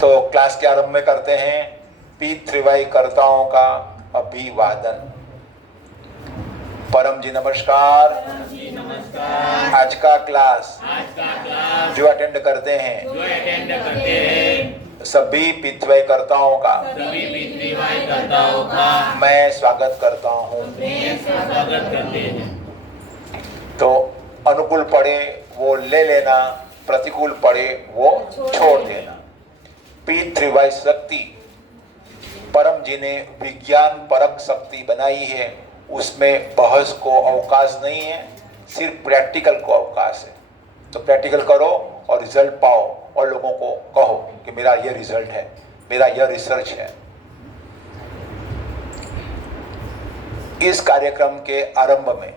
तो क्लास के आरंभ में करते हैं पितृवाई कर्ताओं का अभिवादन। परम जी नमस्कार। आज का क्लास जो अटेंड करते हैं सभी पितृवाई कर्ताओं का मैं स्वागत करता हूँ। तो अनुकूल पड़े वो ले लेना, प्रतिकूल पड़े वो छोड़ देना। पितृवाई शक्ति परम जी ने विज्ञान परक शक्ति बनाई है, उसमें बहस को अवकाश नहीं है, सिर्फ प्रैक्टिकल को अवकाश है। तो प्रैक्टिकल करो और रिजल्ट पाओ और लोगों को कहो कि मेरा यह रिजल्ट है, मेरा यह रिसर्च है। इस कार्यक्रम के आरंभ में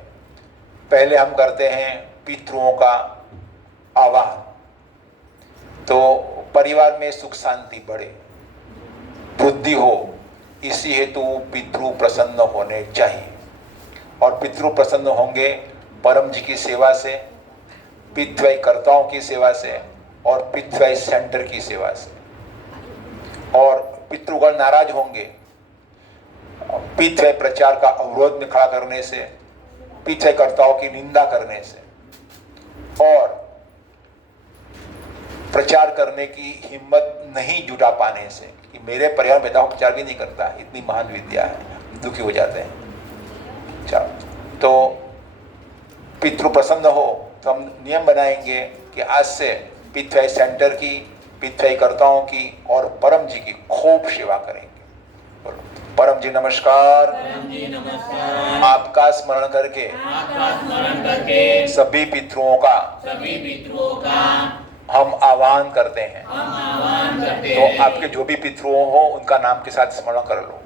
पहले हम करते हैं पितृओं का आह्वान। तो परिवार में सुख शांति बढ़े, बुद्धि हो, इसी हेतु पितृ प्रसन्न होने चाहिए। और पितृ प्रसन्न होंगे परम जी की सेवा से, पितृवाई कर्ताओं की सेवा से और पितृवाई सेंटर की सेवा से। और पितृगण नाराज होंगे पितृवाई प्रचार का अवरोध में खड़ा करने से, पितृवाई कर्ताओं की निंदा करने से और प्रचार करने की हिम्मत नहीं जुटा पाने से कि मेरे परिवार में बेटा प्रचार भी नहीं करता, इतनी महान विद्या है, दुखी हो जाते हैं। चलो, तो पितृ प्रसन्न हो तो हम नियम बनाएंगे कि आज से पितृवाई सेंटर की, पितृवाई कर्ताओं की और परम जी की खूब सेवा करेंगे। बोलो परम जी नमस्कार। आपका स्मरण करके सभी पितृओं का हम आह्वान करते हैं। तो आपके जो भी पितृओं हो उनका नाम के साथ स्मरण कर लो।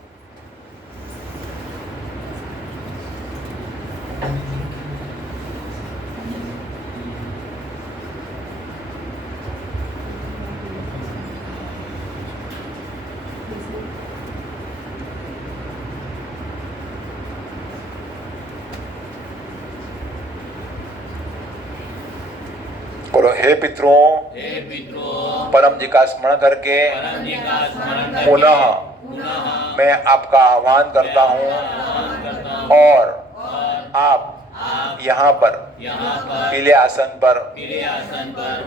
बोलो हे पितरों, परम जी का स्मरण करके पुनः मैं आपका आह्वान करता हूँ और आप यहाँ पर पीले आसन पर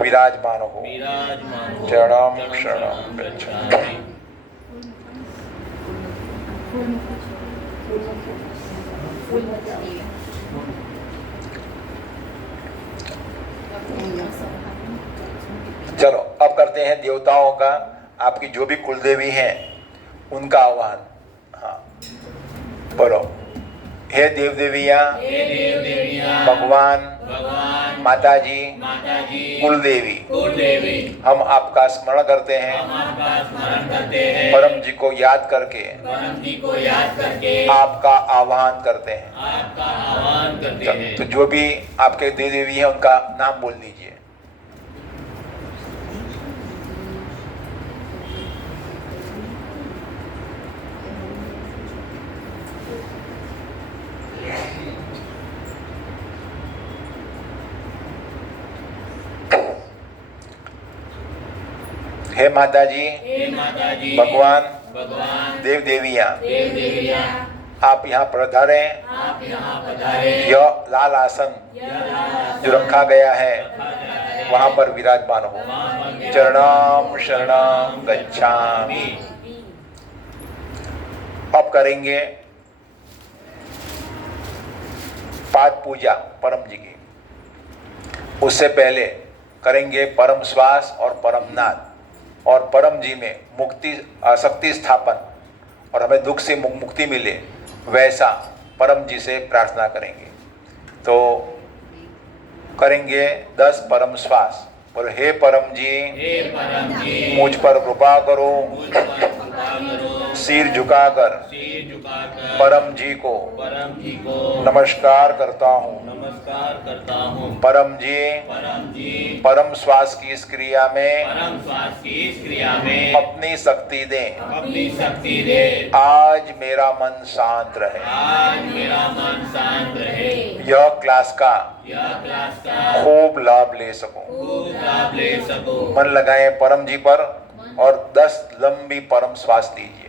विराजमान हो। शरणम शरणम गच्छामि। चलो अब करते हैं देवताओं का। आपकी जो भी कुलदेवी हैं उनका आह्वान। हाँ बोलो हे देव देवियाँ, भगवान, माताजी, कुलदेवी, हम आपका स्मरण करते हैं। परम जी को याद करके आपका आह्वान करते हैं। तो जो भी आपके देव देवी हैं उनका नाम बोल दीजिए। हे माता जी, भगवान, देव देवियाँ, आप यहाँ पधारे। यह लाल आसन जो रखा गया है वहाँ पर विराजमान हो। चरणम शरणम गच्छामि। अब करेंगे पाद पूजा परम जी की। उससे पहले करेंगे परम श्वास और परम नाद और परम जी में मुक्ति शक्ति स्थापन और हमें दुख से मुक्ति मिले वैसा परम जी से प्रार्थना करेंगे। तो करेंगे 10 परम श्वास। और हे परम जी, मुझ पर कृपा करो। सिर झुकाकर परम जी को नमस्कार करता हूँ। परम जी, परम श्वास की इस क्रिया में अपनी शक्ति दें। आज मेरा मन शांत रहे। यह क्लास का खूब लाभ ले सकूं। मन लगाएं परम जी पर और 10 लंबी परम श्वास लीजिए।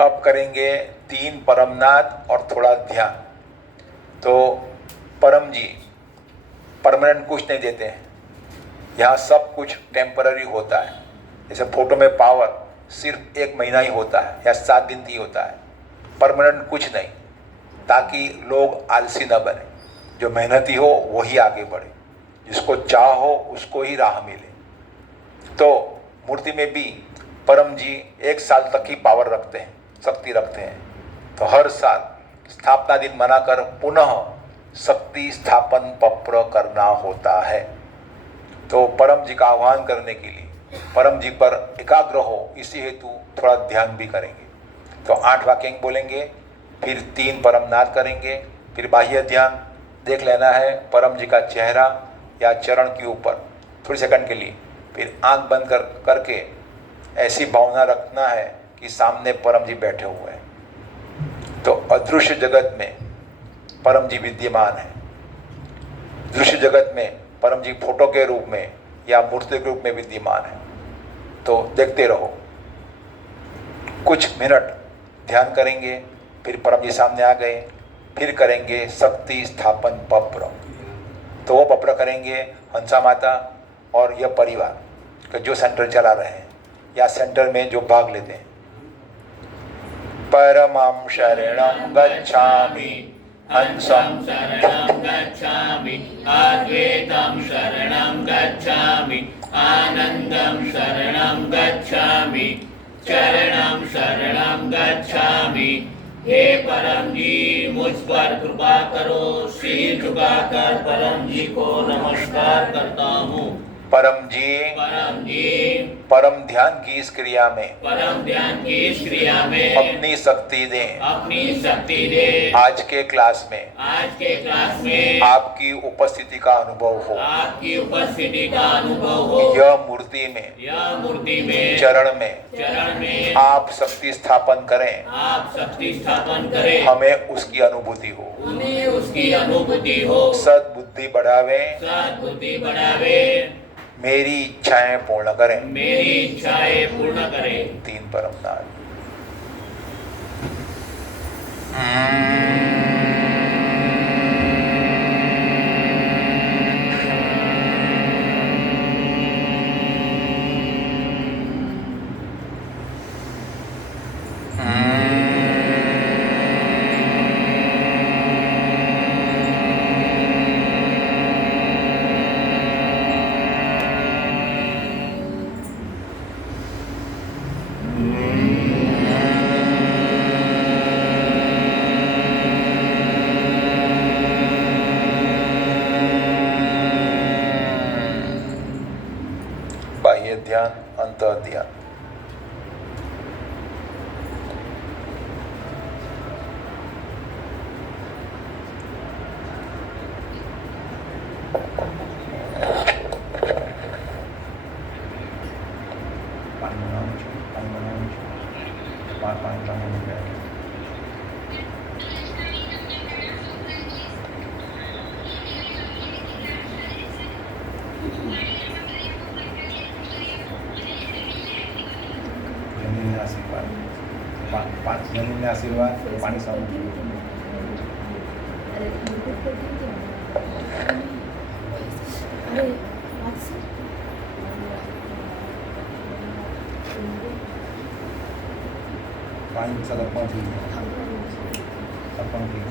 अब करेंगे 3 परमनाद और थोड़ा ध्यान। तो परम जी परमानेंट कुछ नहीं देते हैं, यहाँ सब कुछ टेम्पररी होता है। जैसे फोटो में पावर सिर्फ 1 महीना ही होता है या 7 दिन ही होता है, परमानेंट कुछ नहीं, ताकि लोग आलसी न बने। जो मेहनती हो वही आगे बढ़े, जिसको चाह हो उसको ही राह मिले। तो मूर्ति में भी परम जी 1 साल तक ही पावर रखते हैं, शक्ति रखते हैं। तो हर साल स्थापना दिन मनाकर पुनः शक्ति स्थापन पप्र करना होता है। तो परम जी का आह्वान करने के लिए परम जी पर एकाग्र हो, इसी हेतु थोड़ा ध्यान भी करेंगे। तो 8 वाक्यांश बोलेंगे, फिर 3 परमनाद करेंगे, फिर बाह्य ध्यान देख लेना है परम जी का चेहरा या चरण के ऊपर थोड़ी सेकंड के लिए। फिर आंख बंद करके ऐसी भावना रखना है कि सामने परम जी बैठे हुए हैं। तो अदृश्य जगत में परम जी विद्यमान है, दृश्य जगत में परम जी फोटो के रूप में या मूर्ति के रूप में विद्यमान है। तो देखते रहो, कुछ मिनट ध्यान करेंगे, फिर परम जी सामने आ गए, फिर करेंगे शक्ति स्थापन पप्र। तो वो पप्र करेंगे हंसा माता और यह परिवार का जो सेंटर चला रहे हैं या सेंटर में जो भाग लेते हैं। परमं शरणं गच्छामि, हंसं शरणं गच्छामि, अद्वैतं शरणं गच्छामि, आनंदं शरणं गच्छामि, चरणं शरणं गच्छामि। हे परम जी मुझ पर कृपा करो, सिर झुकाकर परम जी को नमस्कार करता हूँ। परम जी परम ध्यान की इस क्रिया में अपनी शक्ति दें, आज के क्लास में आपकी उपस्थिति का अनुभव हो, यह मूर्ति में चरण में आप शक्ति स्थापन करें, हमें उसकी अनुभूति हो, सद्बुद्धि बढ़ावे, मेरी इच्छाएं पूर्ण करें, 3 परमनाद। ध्यान, अंतर ध्यान। आशीर्वाद पानी पानी सब अर्पण थी अर्पण थी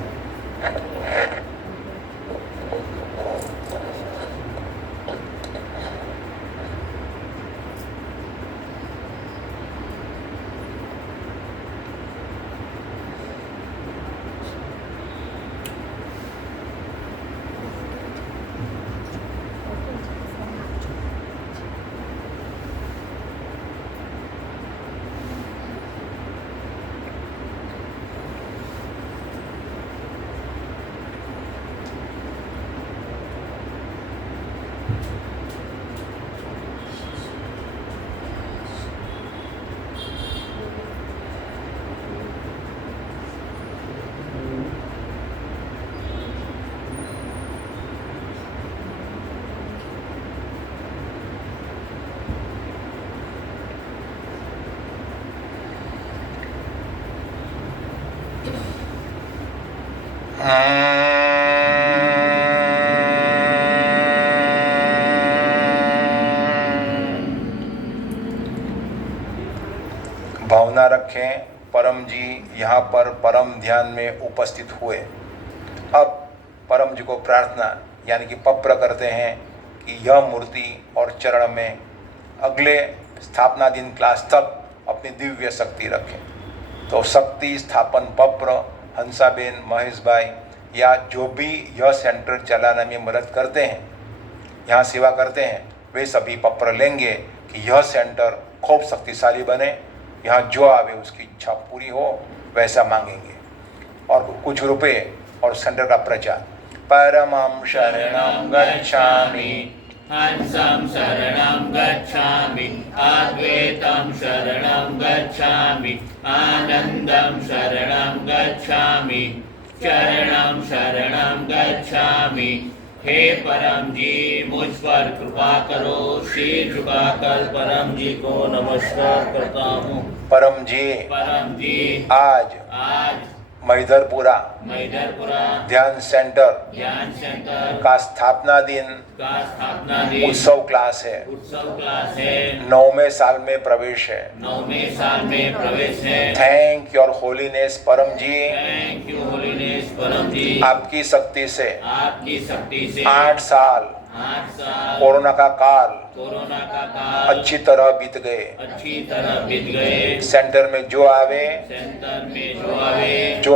भावना रखें, परम जी यहाँ पर परम ध्यान में उपस्थित हुए। अब परम जी को प्रार्थना यानी कि पप्र करते हैं कि यह मूर्ति और चरण में अगले स्थापना दिन क्लास तक अपनी दिव्य शक्ति रखें। तो शक्ति स्थापन पप्र हंसाबेन, महेश भाई या जो भी यह सेंटर चलाने में मदद करते हैं, यहाँ सेवा करते हैं, वे सभी पप्र लेंगे कि यह सेंटर खूब शक्तिशाली बने, यहाँ जो आवे उसकी इच्छा पूरी हो, वैसा मांगेंगे। और कुछ रुपए और सेंटर का प्रचार। परमं शरणं गच्छामि, हंसं शरणं गच्छामि, अद्वैतं शरणं गच्छामि, आनंदं शरणं गच्छामि, चरणं शरणं गच्छामि। हे परम जी, मुझ पर कृपा करो। शील झुकाकर परम जी को नमस्कार करता हूँ। परम जी आज मैदरपुरा ध्यान सेंटर का स्थापना दिन उत्सव क्लास है। 9वें साल में प्रवेश है। थैंक योर होलीनेस परम जी, आपकी शक्ति से 8 साल कोरोना का काल अच्छी तरह बीत गए। सेंटर में जो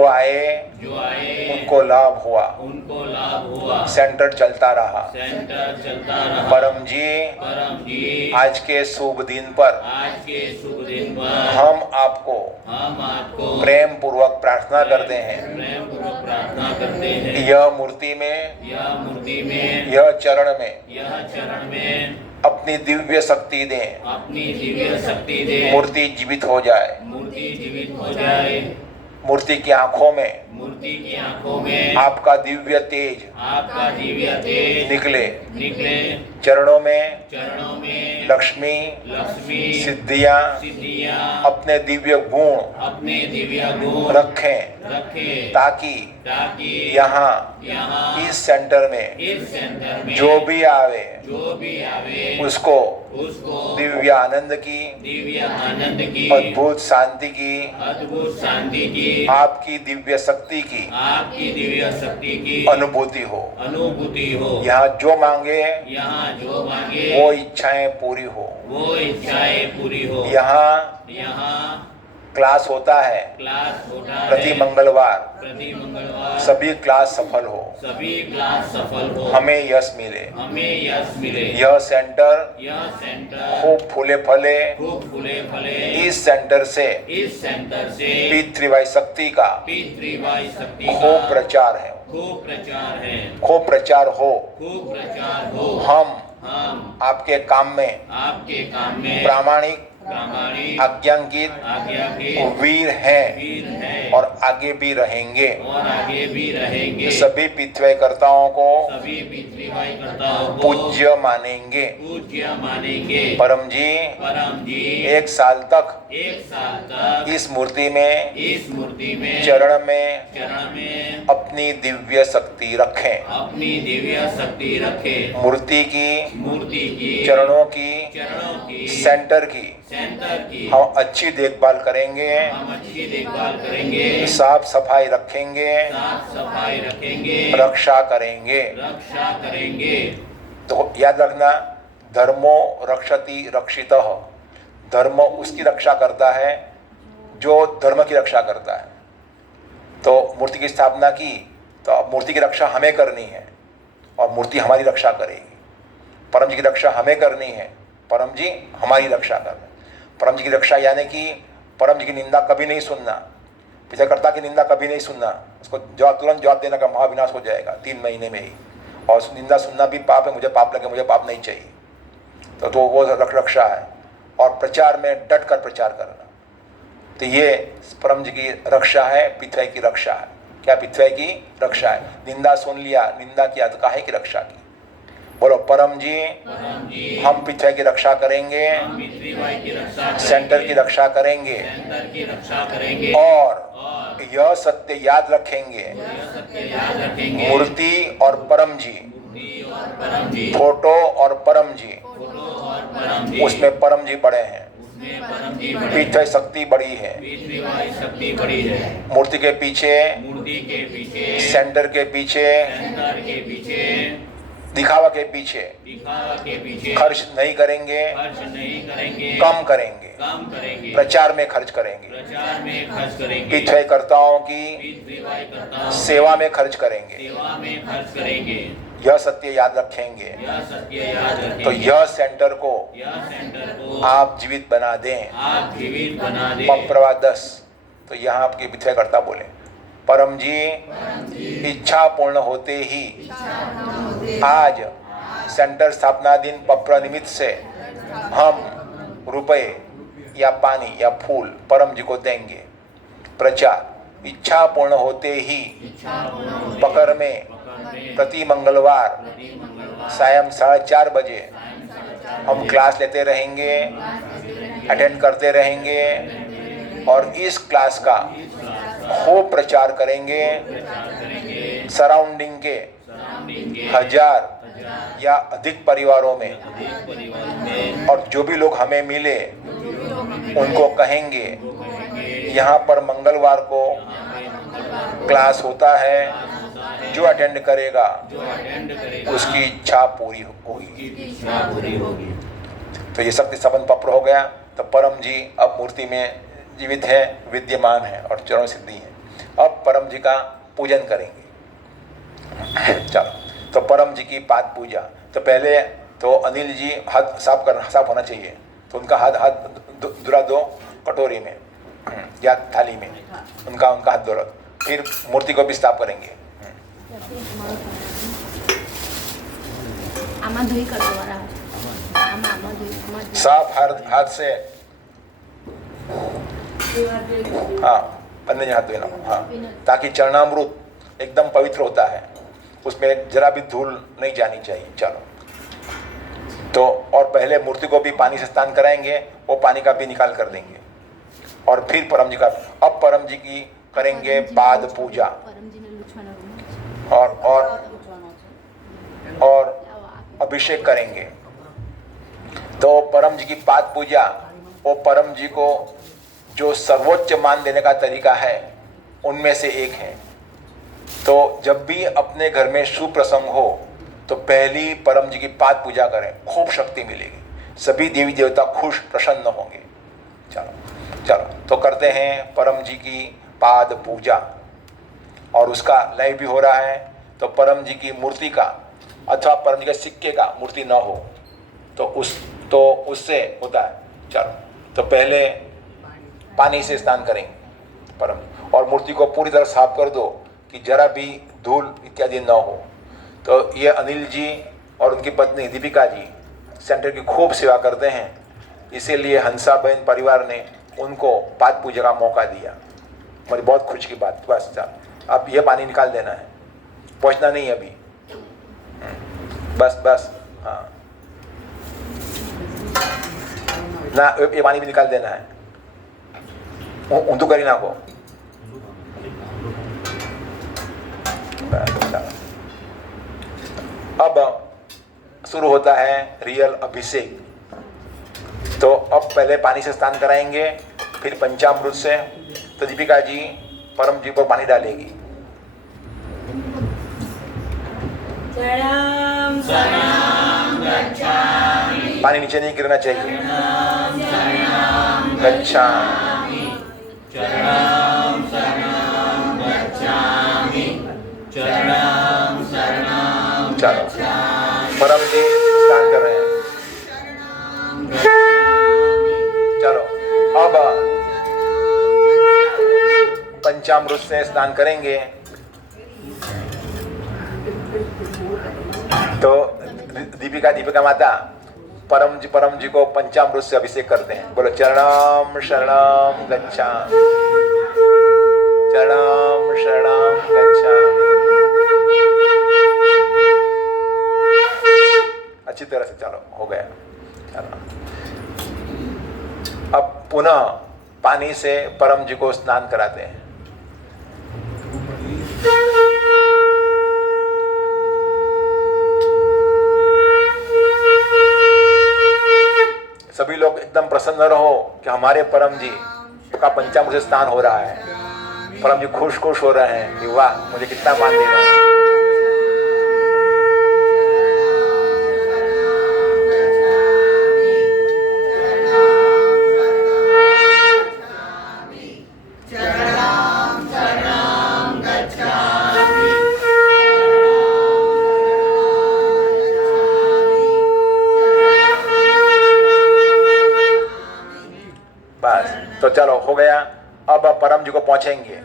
आए उनको लाभ हुआ। सेंटर चलता रहा। परम जी आज के शुभ दिन पर हम आपको प्रेम पूर्वक प्रार्थना करते हैं। यह मूर्ति में यह चरण में अपनी दिव्य शक्ति दें। मूर्ति जीवित हो जाए। मूर्ति की आंखों में आपका दिव्य तेज निकले। चरणों में लक्ष्मी सिद्धियां अपने दिव्य गुण रखें ताकि यहाँ इस सेंटर में जो भी आवे उसको दिव्य आनंद की अद्भुत शांति की आपकी दिव्य शक्ति की अनुभूति हो। यहाँ जो मांगे वो इच्छाएं पूरी हो। यहाँ क्लास होता है प्रति मंगलवार। सभी क्लास सफल हो। हमें यश मिले। यह सेंटर खूब फूले फले। इस सेंटर से पितृवाई शक्ति का खूब प्रचार है। खूब प्रचार हो। हम आपके काम में प्रामाणिक आज्ञांकित वीर हैं और आगे भी रहेंगे। सभी पितृवाईकर्ताओं को पूज्य मानेंगे। परम जी 1 साल तक इस मूर्ति में चरण में अपनी दिव्य शक्ति रखें। मूर्ति की चरणों की सेंटर की सेंटर की हम अच्छी देखभाल करेंगे, हम अच्छी देखभाल करेंगे, साफ सफाई रखेंगे, साफ सफाई रखेंगे, रक्षा करेंगे। रक्षा करेंगे। तो याद रखना, धर्मो रक्षति रक्षितः, धर्म उसकी रक्षा करता है जो धर्म की रक्षा करता है। तो मूर्ति की स्थापना की तो अब मूर्ति की रक्षा हमें करनी है और मूर्ति हमारी रक्षा करेगी। परम जी की रक्षा हमें करनी है, परम जी हमारी रक्षा कर रहे हैं। परम जी की रक्षा यानी कि परम जी की निंदा कभी नहीं सुनना, विषयकर्ता की निंदा कभी नहीं सुनना, उसको तुरंत जवाब देना का महाविनाश हो जाएगा 3 महीने में ही। और निंदा सुनना भी पाप है, मुझे पाप लगे, मुझे पाप नहीं चाहिए। तो वो रक्षा है। और प्रचार में डट कर प्रचार करना, तो ये परम जी की रक्षा है, पिथ्वै की रक्षा है। क्या पिथ्वै की रक्षा है? निंदा सुन लिया, निंदा किया तो काहे की रक्षा की? बोलो परम जी हम पिथ्वै की रक्षा करेंगे, सेंटर की रक्षा करेंगे, और यह सत्य याद रखेंगे, मूर्ति और परम जी, फोटो और परम जी, उसमें परम जी बड़े हैं, पिथ्वै शक्ति बड़ी है, मूर्ति के पीछे, सेंटर के पीछे, दिखावा के पीछे खर्च नहीं करेंगे, कम करेंगे, प्रचार में खर्च करेंगे, पिथ्वै कर्ताओं की सेवा में खर्च करेंगे, यह सत्य याद रखेंगे। तो यह सेंटर को आप जीवित बना दें। पप्रवा 10। तो यहाँ आपके पिथ्वै कर्ता बोले, परम जी इच्छा पूर्ण होते ही आज सेंटर स्थापना दिन पप्र निमित्त से हम रुपए या पानी या फूल परम जी को देंगे। प्रचार इच्छा पूर्ण होते ही पकर में प्रति मंगलवार सायं 4:30 बजे हम क्लास लेते रहेंगे, अटेंड करते रहेंगे और इस क्लास का खूब प्रचार करेंगे। सराउंडिंग के 1000 या अधिक परिवारों में, और जो भी लोग हमें मिले उनको कहेंगे यहाँ पर मंगलवार को क्लास होता है, जो अटेंड करेगा उसकी इच्छा पूरी होगी। तो ये शक्ति संबंध पप्र हो गया। तो परम जी अब मूर्ति में जीवित है, विद्यमान है और चरण सिद्धि है। अब परम जी का पूजन करेंगे। चलो, तो परम जी की पाद पूजा। तो पहले तो अनिल जी हाथ साफ होना चाहिए, तो उनका हाथ धुला दो कटोरी में या थाली में, उनका हाथ धो। फिर मूर्ति को भी साफ करेंगे। साफ हाथ से, हाँ, पन्ने में हाथ धोना, हाँ, ताकि चरणामृत एकदम पवित्र होता है, उसमें जरा भी धूल नहीं जानी चाहिए। चलो, तो और पहले मूर्ति को भी पानी से स्नान कराएंगे, वो पानी का भी निकाल कर देंगे। और फिर परम जी का, अब परम जी की करेंगे पाद पूजा और अभिषेक करेंगे। तो परम जी की पाद पूजा, वो परम जी को जो सर्वोच्च मान देने का तरीका है उनमें से एक है। तो जब भी अपने घर में शुभ प्रसंग हो तो पहली परम जी की पाद पूजा करें, खूब शक्ति मिलेगी, सभी देवी देवता खुश प्रसन्न होंगे। चलो, तो करते हैं परम जी की पाद पूजा, और उसका लय भी हो रहा है। तो परम जी की मूर्ति का अथवा परम जी के सिक्के का मूर्ति न हो तो उससे होता है। चलो, तो पहले पानी से स्नान करेंगे परम, और मूर्ति को पूरी तरह साफ कर दो कि जरा भी धूल इत्यादि न हो। तो ये अनिल जी और उनकी पत्नी दीपिका जी सेंटर की खूब सेवा करते हैं, इसीलिए हंसा बहन परिवार ने उनको पाद पूजा का मौका दिया। मुझे बहुत खुशी की बात। बस अब ये पानी निकाल देना है, पहुँचना नहीं अभी, बस, हाँ ना, ये पानी भी निकाल देना है, ऊँधू करी ना को। अब शुरू होता है रियल अभिषेक। तो अब पहले पानी से स्नान कराएंगे, फिर पंचामृत से। तो दीपिका जी परम जी को पानी डालेगी। शरणं शरणं गच्छामि पानी नीचे नहीं गिरना चाहिए। शरणं गच्छामि चरणं शरणं गच्छामि चरणं शरणं चलो परम जी स्नान कर रहे हैं। चलो अब पंचामृत से स्नान करेंगे। तो दीपिका माता परम जी को पंचामृत से अभिषेक करते हैं। बोलो चरणम शरणम गच्छामि चरणम शरणम गच्छामि। अच्छी तरह से चलो हो गया। चलो अब पुनः पानी से परम जी को स्नान कराते हैं। सभी लोग एकदम प्रसन्न रहो कि हमारे परम जी का पंचामृत से स्नान हो रहा है। परम जी खुश हो रहे हैं कि वाह मुझे कितना मान दे रहे हैं। बस तो चलो हो गया। अब परम जी को पहुंचेंगे।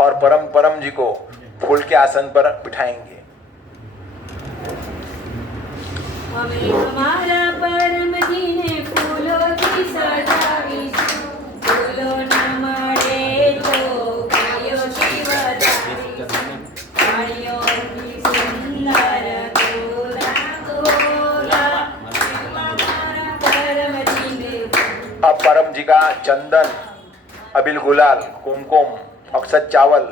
और परम जी को फूल के आसन पर बिठाएंगे। हमें हमारा परम जी ने फूलों की सजावी, फूलों न मरे तो गायों की बधाई, गायों की सुंदर गोला गोला, हमारा परम जी ने। अब परम जी का चंदन, अबिल गुलाल, कुमकुम, अक्षत चावल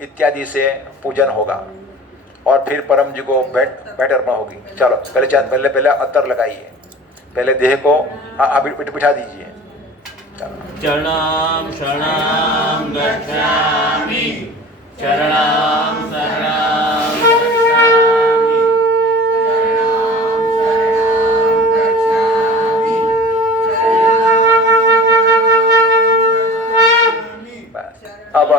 इत्यादि से पूजन होगा। और फिर परम जी को भेंट अर्पण होगी। चलो पहले अत्तर लगाइए। पहले देह को बिठा दीजिए। चलो चरणं शरणं गच्छामि चरणं शरणं गच्छामि चरणं शरणं गच्छामि बस। अब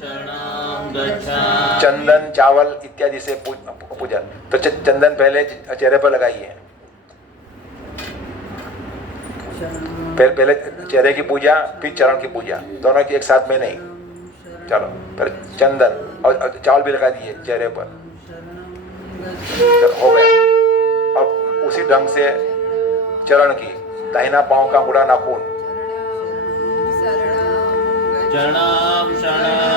शरणं गच्छामि चंदन चावल इत्यादि से पूजन। तो चंदन पहले चेहरे पर लगाइए। पहले चेहरे की पूजा फिर चरण की पूजा, दोनों की एक साथ में नहीं। चलो पहले चंदन और चावल भी लगा दिए चेहरे पर। हो गया। अब उसी ढंग से चरण की दाहिना पांव का अंगूठा नाखून। चरणं शरणं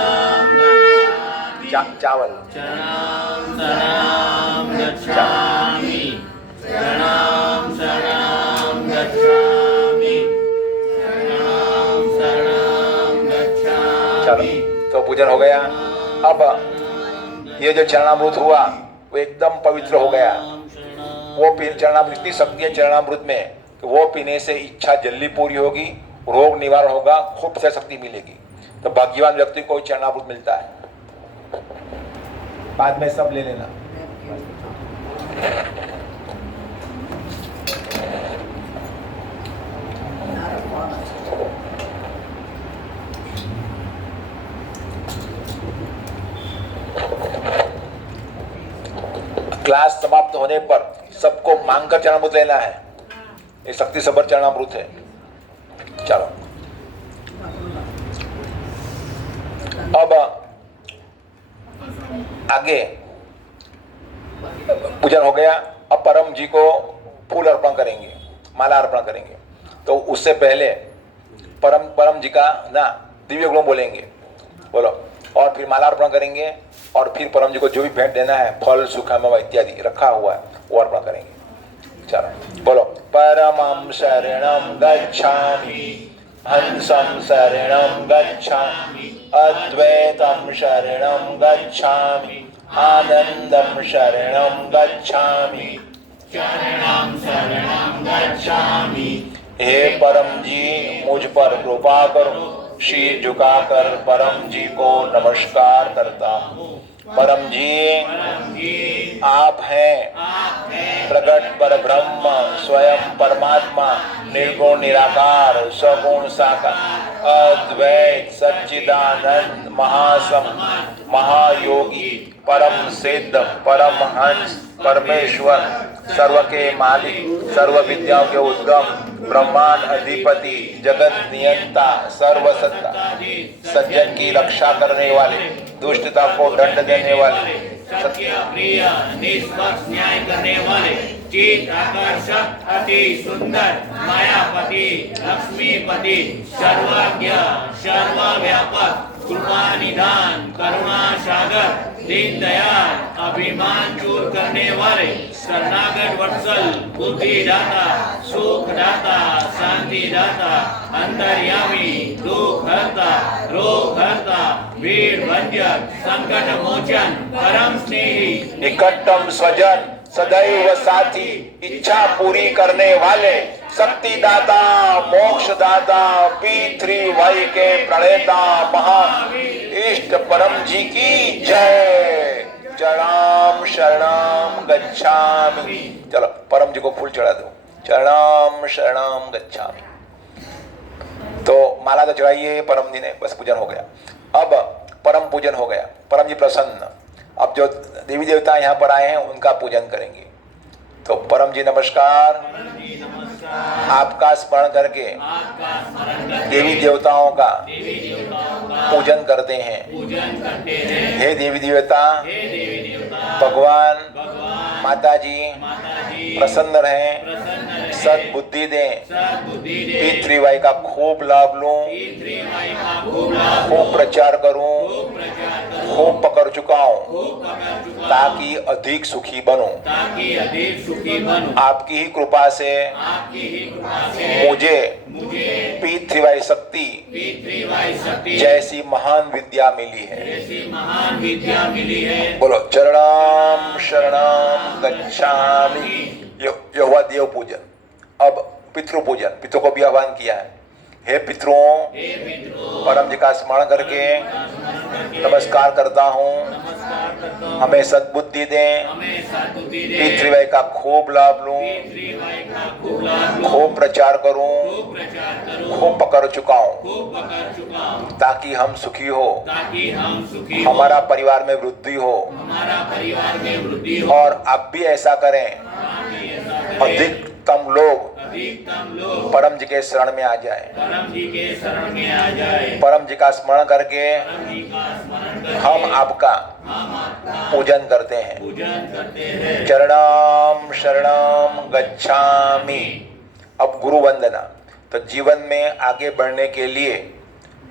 चावल चरणं शरणं गच्छामि चरणं शरणं गच्छामि चरणं शरणं चलो गच्छामि। तो पूजन हो गया। अब ये जो चरणामृत हुआ वो एकदम पवित्र हो गया। वो चरणामृत, इतनी शक्ति है चरणामृत में कि वो पीने से इच्छा जल्दी पूरी होगी, रोग निवारण होगा, खूब सारी शक्ति मिलेगी। तो भाग्यवान व्यक्ति को चरणामृत मिलता है। बाद में सब ले लेना। क्लास समाप्त होने पर सबको मांगकर चरणामृत लेना है। ये शक्ति सबर चरणामृत है। चलो अब आगे पूजन हो गया। अब परम जी को फूल अर्पण करेंगे, माला अर्पण करेंगे। तो उससे पहले परम जी का ना दिव्य गुण बोलेंगे। बोलो। और फिर माला अर्पण करेंगे। और फिर परम जी को जो भी भेंट देना है, फल सुखम इत्यादि रखा हुआ है, वो अर्पण करेंगे। चलो बोलो। परमं शरणं गच्छामि हंसं शरणं गच्छामि, अद्वैतं शरणं गच्छामि, आनंदं शरणं गच्छामि, शरणं शरणं गच्छामि। हे परम जी मुझ पर कृपा करो। शीर झुकाकर परम जी को नमस्कार करता हूँ। परम जी आप हैं प्रगट पर ब्रह्म, स्वयं परमात्मा, निर्गुण निराकार, सगुण साकार, अद्वैत सच्चिदानंद, महासम, महायोगी, परम सिद्ध, परमहंस, परमेश्वर, सर्व के मालिक, सर्व विद्याओं के उद्गम, ब्रह्मांड अधिपति, जगत नियंता, सर्वसत्ता, सज्जन की रक्षा करने वाले, दुष्टता को दंड देने वाले, सत्य प्रिय निष्पक्ष न्याय करने वाले, चित आकर्षक अति सुंदर, मायापति, लक्ष्मीपति, सर्वज्ञ, सर्वव्यापक, कृपा निधान, करुणा सागर, दीन दयाल, अभिमान दूर करने वाले, शरणागत वत्सल, बुद्धि दाता, सुख दाता, शांति दाता, अंतर्यामी, दुख हरता, रोग हरता, वीर भंजक, संकट मोचन, परम स्नेही, निकटतम स्वजन, सदैव साथी, इच्छा पूरी करने वाले, शक्ति दाता, मोक्ष दाता, P3Y के प्रणेता, महा इष्ट परम जी की जय। चरणाम शरणाम गच्छामि। चलो परम जी को फूल चढ़ा दो। चरणाम शरणाम गच्छामि। तो माला तो चढ़ाइए परम जी ने, बस पूजन हो गया। अब परम पूजन हो गया, परम जी प्रसन्न। अब जो देवी देवता यहाँ पर आए हैं उनका पूजन करेंगे। तो परम जी नमस्कार। आपका स्मरण करके देवी देवताओं का पूजन करते हैं। हे देवी देवता, भगवान माता जी प्रसन्न रहें, सद्बुद्धि दें, P3Y का खूब लाभ लूं, खूब प्रचार करूं, खूब पकड़ चुकाऊं, ताकि अधिक सुखी बनूं। आपकी ही कृपा से मुझे P3Y शक्ति जैसी महान विद्या मिली है। बोलो चरणाम शरणाम गच्छामि। ये हुआ देव पूजन। अब पितृ पूजन, पितरों को भी आह्वान किया है। हे पितरों, परम जी का स्मरण करके नमस्कार करता हूँ, हमें सद्बुद्धि दें, P3Y का खूब लाभ लूं, खूब प्रचार करूं, खूब पकड़ चुकाऊं, ताकि हम सुखी हो, हमारा परिवार में वृद्धि हो, और आप भी ऐसा करें, अधिकतम लोग परम जी के शरण में आ जाए। परम जी का स्मरण करके हम आपका पूजन करते हैं। चरणाम शरणाम गच्छामि। अब गुरु वंदना। तो जीवन में आगे बढ़ने के लिए,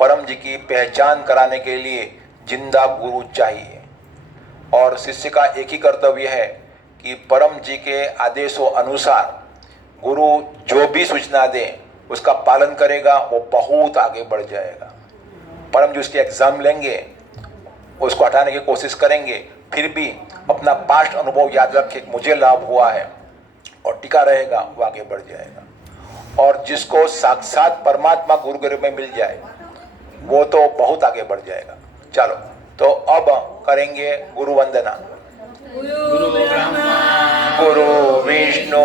परम जी की पहचान कराने के लिए जिंदा गुरु चाहिए। और शिष्य का एक ही कर्तव्य है कि परम जी के आदेशों अनुसार गुरु जो भी सूचना दे उसका पालन करेगा, वो बहुत आगे बढ़ जाएगा। परम जी उसके एग्जाम लेंगे, उसको हटाने की कोशिश करेंगे, फिर भी अपना पास्ट अनुभव याद रखे, मुझे लाभ हुआ है, और टिका रहेगा, वो आगे बढ़ जाएगा। और जिसको साक्षात परमात्मा गुरु के रूप में मिल जाए वो तो बहुत आगे बढ़ जाएगा। चलो तो अब करेंगे गुरु वंदना। गुरु ब्रह्मा गुरु विष्णु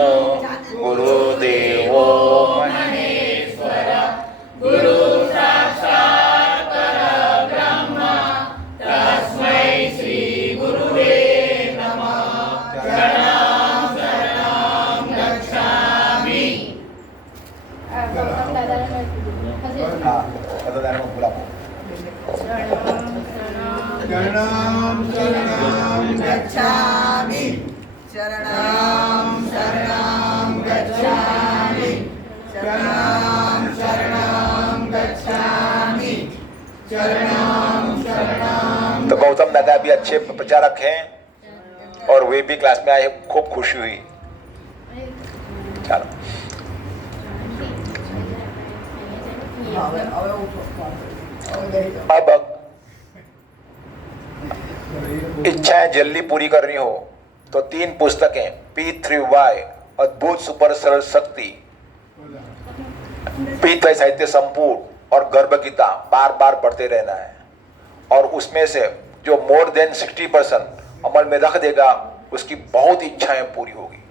गुरुदेवो महेश्वर, गुरु साक्षात् परब्रह्म, तस्मै श्री गुरुवे नमः। शरणं शरणं गच्छामि। शरणं शरणं गच्छामि। शरणं शरणं गच्छामि। शरणं शरणं गच्छामि। शरणं शरणं। तो गौतम दादा भी अच्छे प्रचारक हैं और वे भी क्लास में आए, खूब खुशी हुई। चलो હવે ઉઠો હવે બેસી જાઓ. अब इच्छाएं जल्दी पूरी करनी हो तो 3 पुस्तकें P3Y अद्भुत सुपर सरल शक्ति, P3 साहित्य संपूर्ण और गर्भ गीता बार बार पढ़ते रहना है. और उसमें से जो मोर देन 60% अमल में रख देगा उसकी बहुत इच्छाएं पूरी होगी.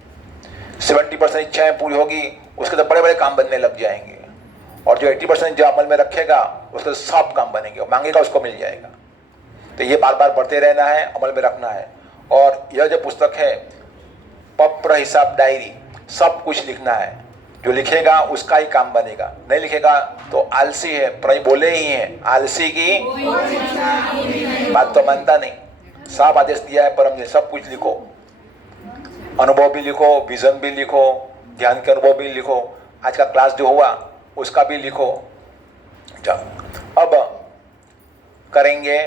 70% इच्छाएं पूरी होगी, उसके तो बड़े बड़े काम बनने लग जाएंगे. और जो 80% जो अमल में रखेगा उसके सब काम बनेंगे, मांगेगा उसको मिल जाएगा. तो ये बार बार पढ़ते रहना है, अमल में रखना है. और यह जो पुस्तक है पत्र हिसाब डायरी, सब कुछ लिखना है. जो लिखेगा उसका ही काम बनेगा, नहीं लिखेगा तो आलसी है. प्रभु बोले ही हैं, आलसी की बात तो मानता नहीं. सब आदेश दिया है परम ने, सब कुछ लिखो. अनुभव भी लिखो, विजन भी लिखो, ध्यान के अनुभव भी लिखो, आज का क्लास जो हुआ उसका भी लिखो. चलो अब करेंगे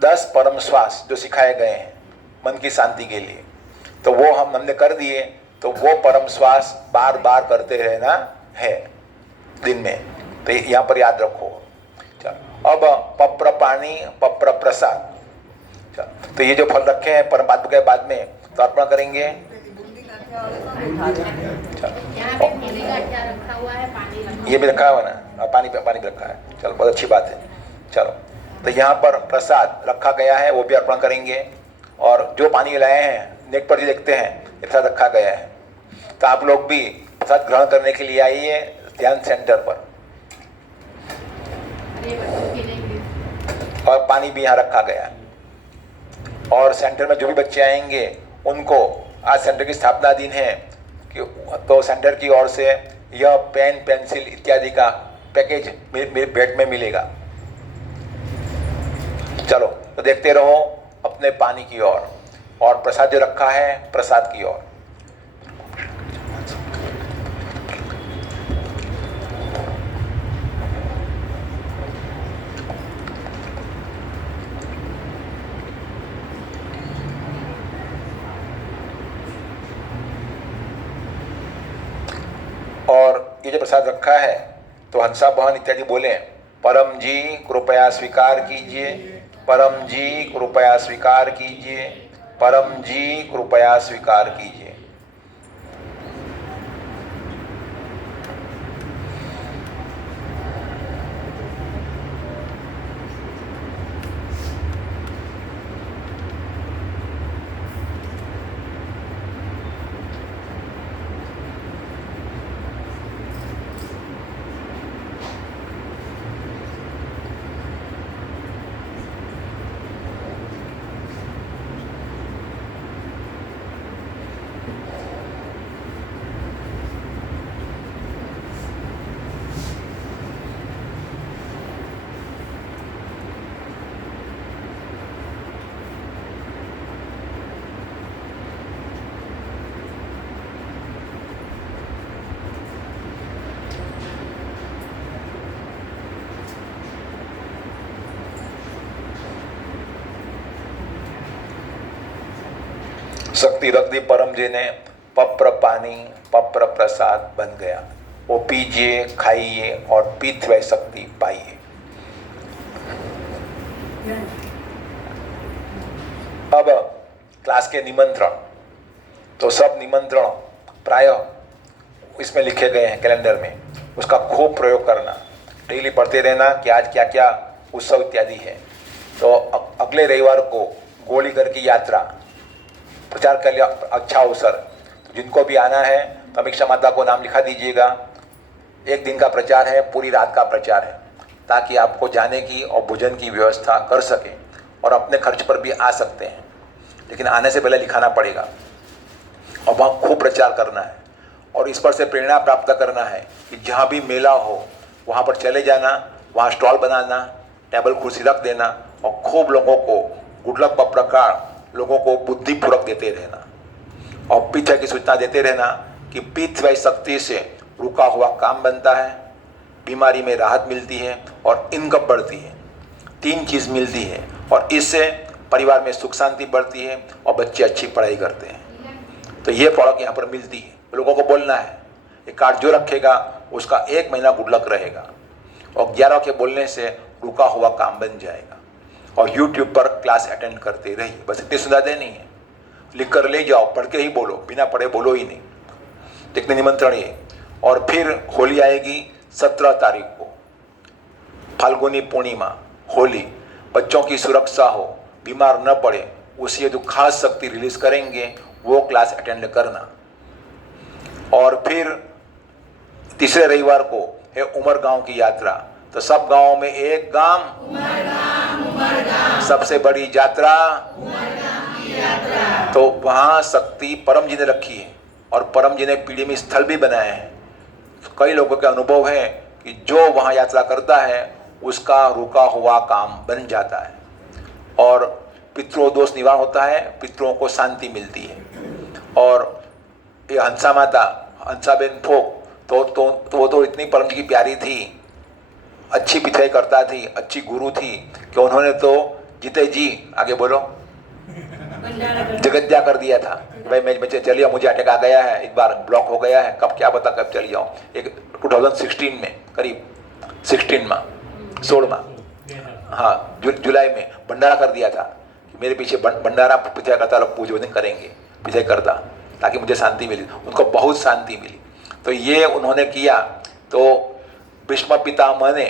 10 परम श्वास जो सिखाए गए हैं मन की शांति के लिए. तो वो हमने कर दिए. तो वो परम श्वास बार बार करते रहना है दिन में. तो यहाँ पर याद रखो. चलो अब पप्र पानी पप्र प्रसाद. चलो तो ये जो फल रखे हैं परमात्मा के बाद में तो अर्पण करेंगे. બુંદી કાઠિયાવાડી સામે यहाँ पे केले का अचार रखा हुआ है, पानी रखा ये भी रखा हुआ ना, पानी भी रखा है. चलो बहुत अच्छी बात है. चलो तो यहाँ पर प्रसाद रखा गया है, वो भी अर्पण करेंगे. और जो पानी लाए हैं नेक पर देखते हैं प्रसाद रखा गया है. तो आप लोग भी प्रसाद ग्रहण करने के लिए आइए ध्यान सेंटर पर. अरे बच्चों के लिए भी और पानी भी यहाँ रखा गया है. और सेंटर में जो भी बच्चे आएंगे उनको आज सेंटर की स्थापना दिन है कि तो सेंटर की ओर से यह पेन पेंसिल इत्यादि का पैकेज भेंट में मिलेगा. चलो तो देखते रहो अपने पानी की ओर और प्रसाद जो रखा है प्रसाद की ओर. और ये जो प्रसाद रखा है तो हंसा बहन इत्यादि बोले, परम जी कृपया स्वीकार कीजिए, परम जी कृपया स्वीकार कीजिए, परम जी कृपया स्वीकार कीजिए. शक्ति रख दी परम जी ने, पप्र पानी पप्र प्रसाद बन गया. वो पीजिए, खाइए और पीत हुए शक्ति पाइए. अब क्लास के निमंत्रण, तो सब निमंत्रण प्रायः इसमें लिखे गए हैं कैलेंडर में. उसका खूब प्रयोग करना, डेली पढ़ते रहना कि आज क्या क्या उत्सव इत्यादि है. तो अगले रविवार को गोलीघर की यात्रा प्रचार के लिए अच्छा अवसर. तो जिनको भी आना है तो अमीक्षा माता को नाम लिखा दीजिएगा. 1 दिन का प्रचार है, पूरी रात का प्रचार है, ताकि आपको जाने की और भोजन की व्यवस्था कर सकें और अपने खर्च पर भी आ सकते हैं. लेकिन आने से पहले लिखाना पड़ेगा और वहाँ खूब प्रचार करना है. और इस पर से प्रेरणा प्राप्त करना है कि जहाँ भी मेला हो वहाँ पर चले जाना, वहाँ स्टॉल बनाना, टेबल कुर्सी रख देना और खूब लोगों को गुड लक प्रकार लोगों को बुद्धिपूर्वक देते रहना. और पीछे की सूचना देते रहना कि पीठ शक्ति से रुका हुआ काम बनता है, बीमारी में राहत मिलती है और इनकम बढ़ती है. 3 चीज़ मिलती है और इससे परिवार में सुख शांति बढ़ती है और बच्चे अच्छी पढ़ाई करते हैं. तो ये प्रोडक्ट यहाँ पर मिलती है. लोगों को बोलना है, ये कार्ड जो रखेगा उसका 1 महीना गुड लक रहेगा. और 11 के बोलने से रुका हुआ काम बन जाएगा। और YouTube पर क्लास अटेंड करते रहिए, बस इतनी सुविधा देनी है। लिख कर ले जाओ, पढ़ के ही बोलो, बिना पढ़े बोलो ही नहीं। देखने निमंत्रण ये। और फिर होली आएगी 17 तारीख को, फाल्गुनी पूर्णिमा, होली। बच्चों की सुरक्षा हो, बीमार न पड़े, उसी जो खास शक्ति रिलीज करेंगे वो क्लास अटेंड करना। और फिर तीसरे रविवार को है उमरगांव की यात्रा। तो सब गांवों में एक गांव, सबसे बड़ी यात्रा। तो वहां शक्ति परम जी ने रखी है और परम जी ने पीढ़ी में स्थल भी बनाए हैं। तो कई लोगों के अनुभव है कि जो वहां यात्रा करता है उसका रुका हुआ काम बन जाता है और पितृदोष निवारण होता है, पितरों को शांति मिलती है। और ये हंसा माता, हंसाबेन फोक, तो इतनी परम जी की प्यारी थी, अच्छी पिथाई करता थी, अच्छी गुरु थी कि उन्होंने तो जीते जी, आगे बोलो, जगज्जा कर दिया था। भाई मैं चलिए, मुझे अटैक आ गया है, एक बार ब्लॉक हो गया है, कब क्या पता कब चली जाऊँ। एक 2016 में, करीब 16 हाँ जुलाई में भंडारा कर दिया था कि मेरे पीछे भंडारा पिछाई करता, लोग पूजन करेंगे, पिछाई करता, ताकि मुझे शांति मिली। उनको बहुत शांति मिली। तो ये उन्होंने किया। तो भीष्म पितामह ने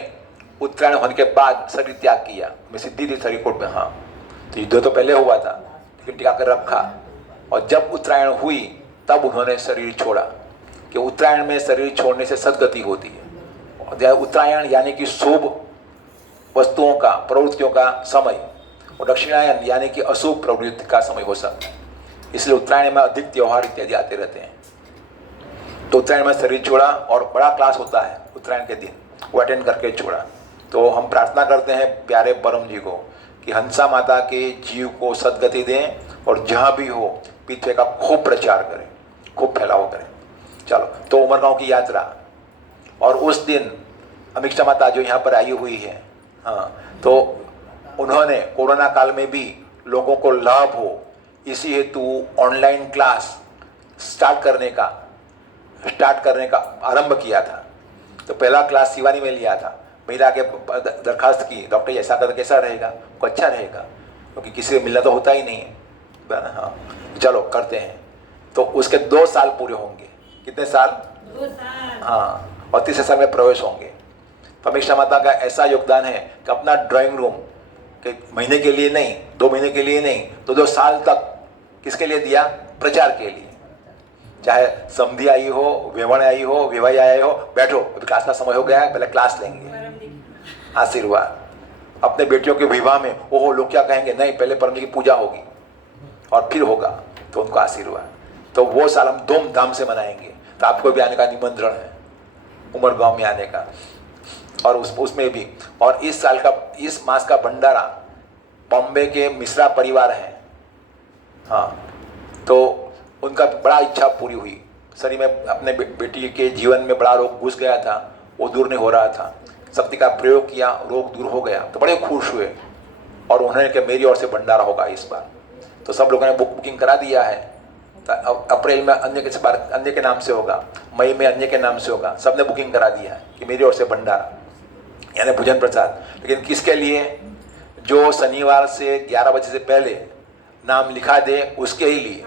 उत्तरायण होने के बाद शरीर त्याग किया। मैं सिद्धि थी शरीर कोट में, हाँ। तो युद्ध तो पहले हुआ था, लेकिन टिका कर रखा। और जब उत्तरायण हुई तब उन्होंने शरीर छोड़ा, कि उत्तरायण में शरीर छोड़ने से सद्गति होती है। उत्तरायण यानी कि शुभ वस्तुओं का, प्रवृत्तियों का समय, और दक्षिणायन यानी कि अशुभ प्रवृत्ति का समय हो सकता है। इसलिए उत्तरायण में अधिक त्योहार इत्यादि आते रहते हैं। तो उत्तरायण में शरीर छोड़ा और बड़ा क्लास होता है उत्तरायण के दिन, वो अटेंड करके छोड़ा। तो हम प्रार्थना करते हैं प्यारे परम जी को कि हंसा माता के जीव को सद्गति दें और जहाँ भी हो पिछे का खूब प्रचार करें, खूब फैलाव करें। चलो, तो उमरगांव की यात्रा। और उस दिन अमीक्षा माता जो यहाँ पर आई हुई है, हाँ, तो उन्होंने कोरोना काल में भी लोगों को लाभ हो इसी हेतु ऑनलाइन क्लास स्टार्ट करने का आरंभ किया था। तो पहला क्लास शिवानी में लिया था। महिला के दरखास्त की, डॉक्टर ऐसा कर कैसा रहेगा, को अच्छा रहेगा, क्योंकि किसी से मिलना तो होता ही नहीं है। हाँ, चलो करते हैं। तो उसके 2 साल पूरे होंगे। कितने साल? 2 साल। हाँ, और तीसरे साल में प्रवेश होंगे। तो अमीक्षा माता का ऐसा योगदान है कि अपना ड्राइंग रूम कि महीने के लिए नहीं, 2 महीने के लिए नहीं, 2 साल तक किसके लिए दिया? प्रचार के लिए। चाहे समधी आई हो, वेवण आई हो, विवाही आए हो, बैठो, अभी क्लास का समय हो गया है, पहले क्लास लेंगे। आशीर्वाद। अपने बेटियों के विवाह में ओहो लोग क्या कहेंगे, नहीं, पहले परम जी की पूजा होगी और फिर होगा, तो उनको आशीर्वाद। तो वो साल हम धूमधाम से मनाएंगे। तो आपको भी आने का निमंत्रण है, उमरगांव में आने का। और उसमें भी, और इस साल का, इस मास का भंडारा बॉम्बे के मिश्रा परिवार है, हाँ, तो उनका बड़ा इच्छा पूरी हुई। शरीर में अपने बेटी के जीवन में बड़ा रोग घुस गया था, वो दूर नहीं हो रहा था। शक्ति का प्रयोग किया, रोग दूर हो गया, तो बड़े खुश हुए। और उन्होंने कहा मेरी ओर से भंडारा होगा इस बार। तो सब लोगों ने बुकिंग करा दिया है। तो अप्रैल में अन्य के नाम से होगा, मई में अन्य के नाम से होगा। सबने बुकिंग करा दिया है कि मेरी ओर से भंडारा, यानी भोजन प्रसाद। लेकिन किसके लिए? जो शनिवार से 11 बजे से पहले नाम लिखा दे उसके ही लिए।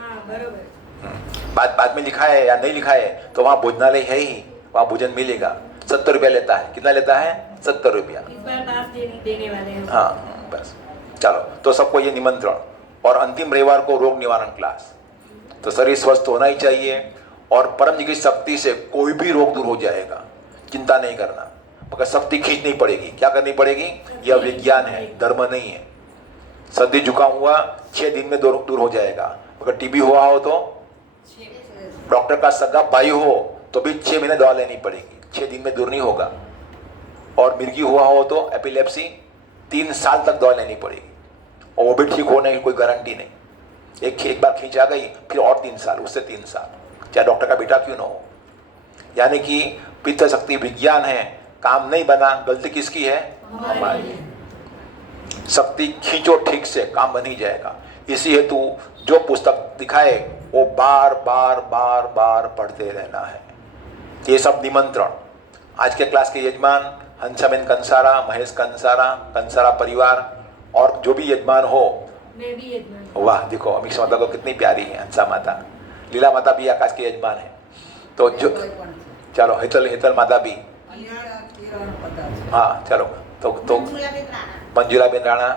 बाद में लिखा है या नहीं लिखा है तो वहाँ भोजनालय है ही, वहाँ भोजन मिलेगा। 70 रुपया लेता है। कितना लेता है? 70 रुपया। इस बार पास देने वाले हैं। हाँ, बस चलो। तो सबको ये निमंत्रण। और अंतिम रविवार को रोग निवारण क्लास। तो शरीर स्वस्थ होना ही चाहिए और परम जी की शक्ति से कोई भी रोग दूर हो जाएगा, चिंता नहीं करना। मगर शक्ति खींचनी पड़ेगी। क्या करनी पड़ेगी? यह विज्ञान है, धर्म नहीं है। सर्दी जुकाम हुआ 6 दिन में दूर हो जाएगा। मगर टीबी हुआ हो तो डॉक्टर का सगा भाई हो तो भी 6 महीने दवा लेनी पड़ेगी, 6 दिन में दूर नहीं होगा। और मिर्गी हुआ हो तो एपिलेप्सी 3 साल तक दवा लेनी पड़ेगी, और वो भी ठीक होने की कोई गारंटी नहीं। एक बार खींच आ गई फिर और 3 साल, उससे 3 साल, चाहे डॉक्टर का बेटा क्यों ना हो। यानी कि पित्त शक्ति विज्ञान है। काम नहीं बना, गलती किसकी है? हमारी। शक्ति खींचो ठीक से, काम बन ही जाएगा। इसी हेतु जो पुस्तक दिखाए वो बार बार पढ़ते रहना है। ये सब निमंत्रण। आज के क्लास के यजमान हंसाबेन कंसारा, महेश कंसारा, कंसारा परिवार और जो भी यजमान हो, मैं भी यजमान। वाह देखो अमीश माता को कितनी प्यारी है हंसा माता। लीला माता भी आकाश के यजमान है। तो जो चलो हेतल माता भी, हाँ चलो तो मंजुला बेन राणा,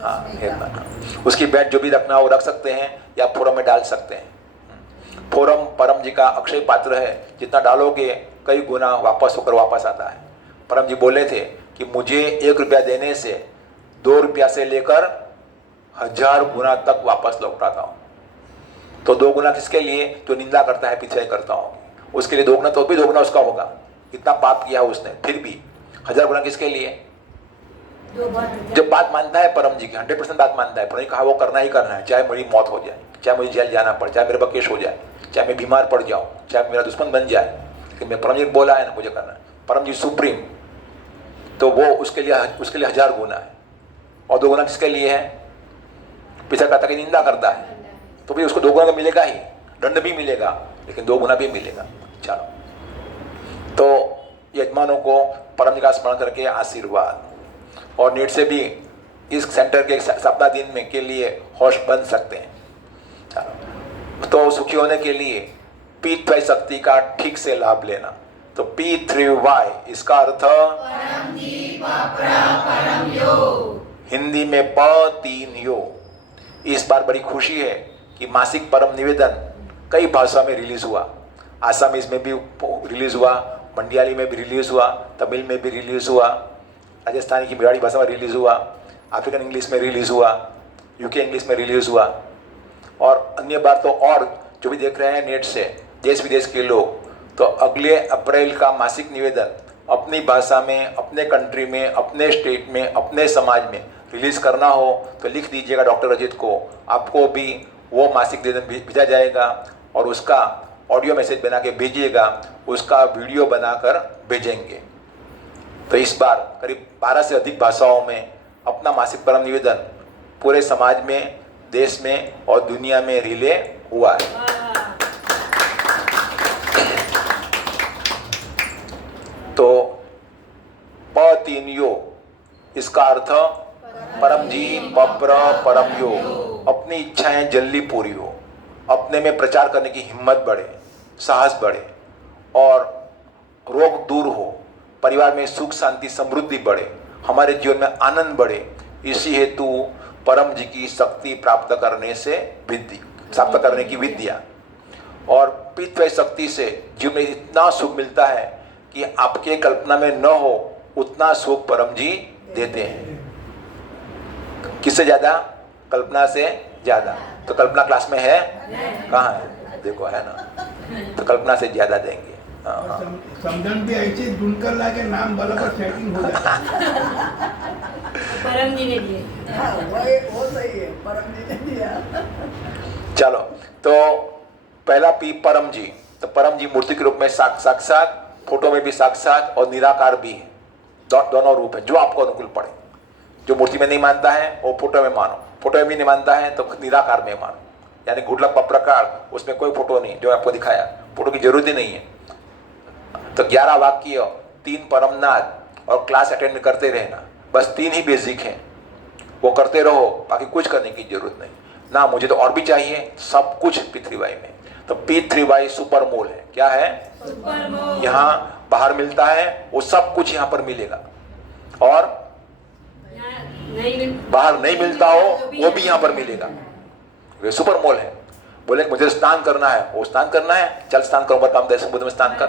हाँ यजमान। उसकी बैट जो भी रखना हो रख सकते हैं या फोरम में डाल सकते हैं। फोरम परम जी का अक्षय पात्र है, जितना डालोगे कई गुना वापस होकर वापस आता है। परम जी बोले थे कि मुझे 1 रुपया देने से 2 रुपया से लेकर 1000 गुना तक वापस लौटाता हूँ। तो 2 गुना किसके लिए? जो निंदा करता है, पीछे करता हूँ, उसके लिए 2 गुना, तो भी 2 गुना उसका होगा। इतना पाप किया उसने, फिर भी 1000 गुना किसके लिए? जब बात मानता है परम जी की, 100% बात मानता है, परम जी कहा वो करना ही करना है, चाहे मेरी मौत हो जाए, चाहे मुझे जेल जाना पड़े, चाहे मेरे पर केस हो जाए, चाहे मैं बीमार पड़ जाऊँ, चाहे मेरा दुश्मन बन जाए, लेकिन मैं परम जी बोला है ना मुझे करना है। परम जी सुप्रीम, तो वो उसके लिए 1000 गुना है। और 2 गुना किसके लिए है? पीछा करता की निंदा करता है, तो भी उसको 2 गुना तो मिलेगा ही, दंड भी मिलेगा, लेकिन 2 गुना भी मिलेगा। चलो, तो यजमानों को परम जी का स्मरण करके आशीर्वाद, और नेट से भी इस सेंटर के सप्ताह दिन में के लिए होस्ट बन सकते हैं। चलो, तो सुखी होने के लिए P3Y शक्ति का ठीक से लाभ लेना। तो P3Y इसका अर्थ परम जी परम योग, हिंदी में प3 योग। इस बार बड़ी खुशी है कि मासिक परम निवेदन कई भाषा में रिलीज हुआ। आसामीज में भी रिलीज हुआ, मंडियाली में भी रिलीज हुआ, तमिल में भी रिलीज हुआ, राजस्थानी की मेवाड़ी भाषा में रिलीज हुआ, अफ्रीकन इंग्लिश में रिलीज हुआ, यूके इंग्लिश में रिलीज हुआ। और अन्य बार तो और जो भी देख रहे हैं नेट से देश विदेश के लोग, तो अगले अप्रैल का मासिक निवेदन अपनी भाषा में, अपने कंट्री में, अपने स्टेट में, अपने समाज में रिलीज करना हो तो लिख दीजिएगा डॉक्टर अजीत को, आपको भी वो मासिक निवेदन भेजा जाएगा और उसका ऑडियो मैसेज बना के भेजिएगा, उसका वीडियो बनाकर भेजेंगे। तो इस बार करीब 12 से अधिक भाषाओं में अपना मासिक परम निवेदन पूरे समाज में, देश में और दुनिया में रिले हुआ है। तो प3 योग इसका अर्थ परम जी पप्र परम योग। अपनी इच्छाएं जल्दी पूरी हो, अपने में प्रचार करने की हिम्मत बढ़े, साहस बढ़े और रोग दूर हो, परिवार में सुख शांति समृद्धि बढ़े, हमारे जीवन में आनंद बढ़े। इसी हेतु परम जी की शक्ति प्राप्त करने की विद्या और P3Y शक्ति से जीवन में इतना सुख मिलता है कि आपके कल्पना में न हो उतना सुख परम जी देते हैं। किससे ज्यादा? कल्पना से ज्यादा। तो कल्पना क्लास में है? कहाँ है? देखो है ना, तो कल्पना से ज्यादा देंगे। समझन भी ऐसे बुनकर लाके नाम बराबर सेटिंग हो जाता है। परम जी ने दिए। हाँ, वो सही है, परम जी ने दिया। चलो, तो पहला P परम जी। तो परम जी मूर्ति के रूप में साक्षात, फोटो में भी साक्षात और निराकार भी है। दोनों रूप है, जो आपको अनुकूल पड़े। जो मूर्ति में नहीं मानता है वो फोटो में मानो, फोटो में भी नहीं मानता है तो निराकार में मानो, यानी गुडलक पप्रकार, उसमें कोई फोटो नहीं, जो आपको दिखाया, फोटो की जरूरत ही नहीं है। तो 11 वाक्य, 3 परमनाद और क्लास अटेंड करते रहना, बस 3 ही बेसिक हैं, वो करते रहो, बाकी कुछ करने की जरूरत नहीं ना। मुझे तो और भी चाहिए, सब कुछ P3Y में। तो P3Y सुपर मोल है। क्या है? सुपर मोल। यहाँ बाहर मिलता है वो सब कुछ यहाँ पर मिलेगा, और बाहर नहीं मिलता हो वो भी यहाँ पर मिलेगा। वे सुपर मोल है। बोले मुझे स्नान करना है, वो स्नान करना है, चल स्नान करो, काम समुद्र में स्नान कर।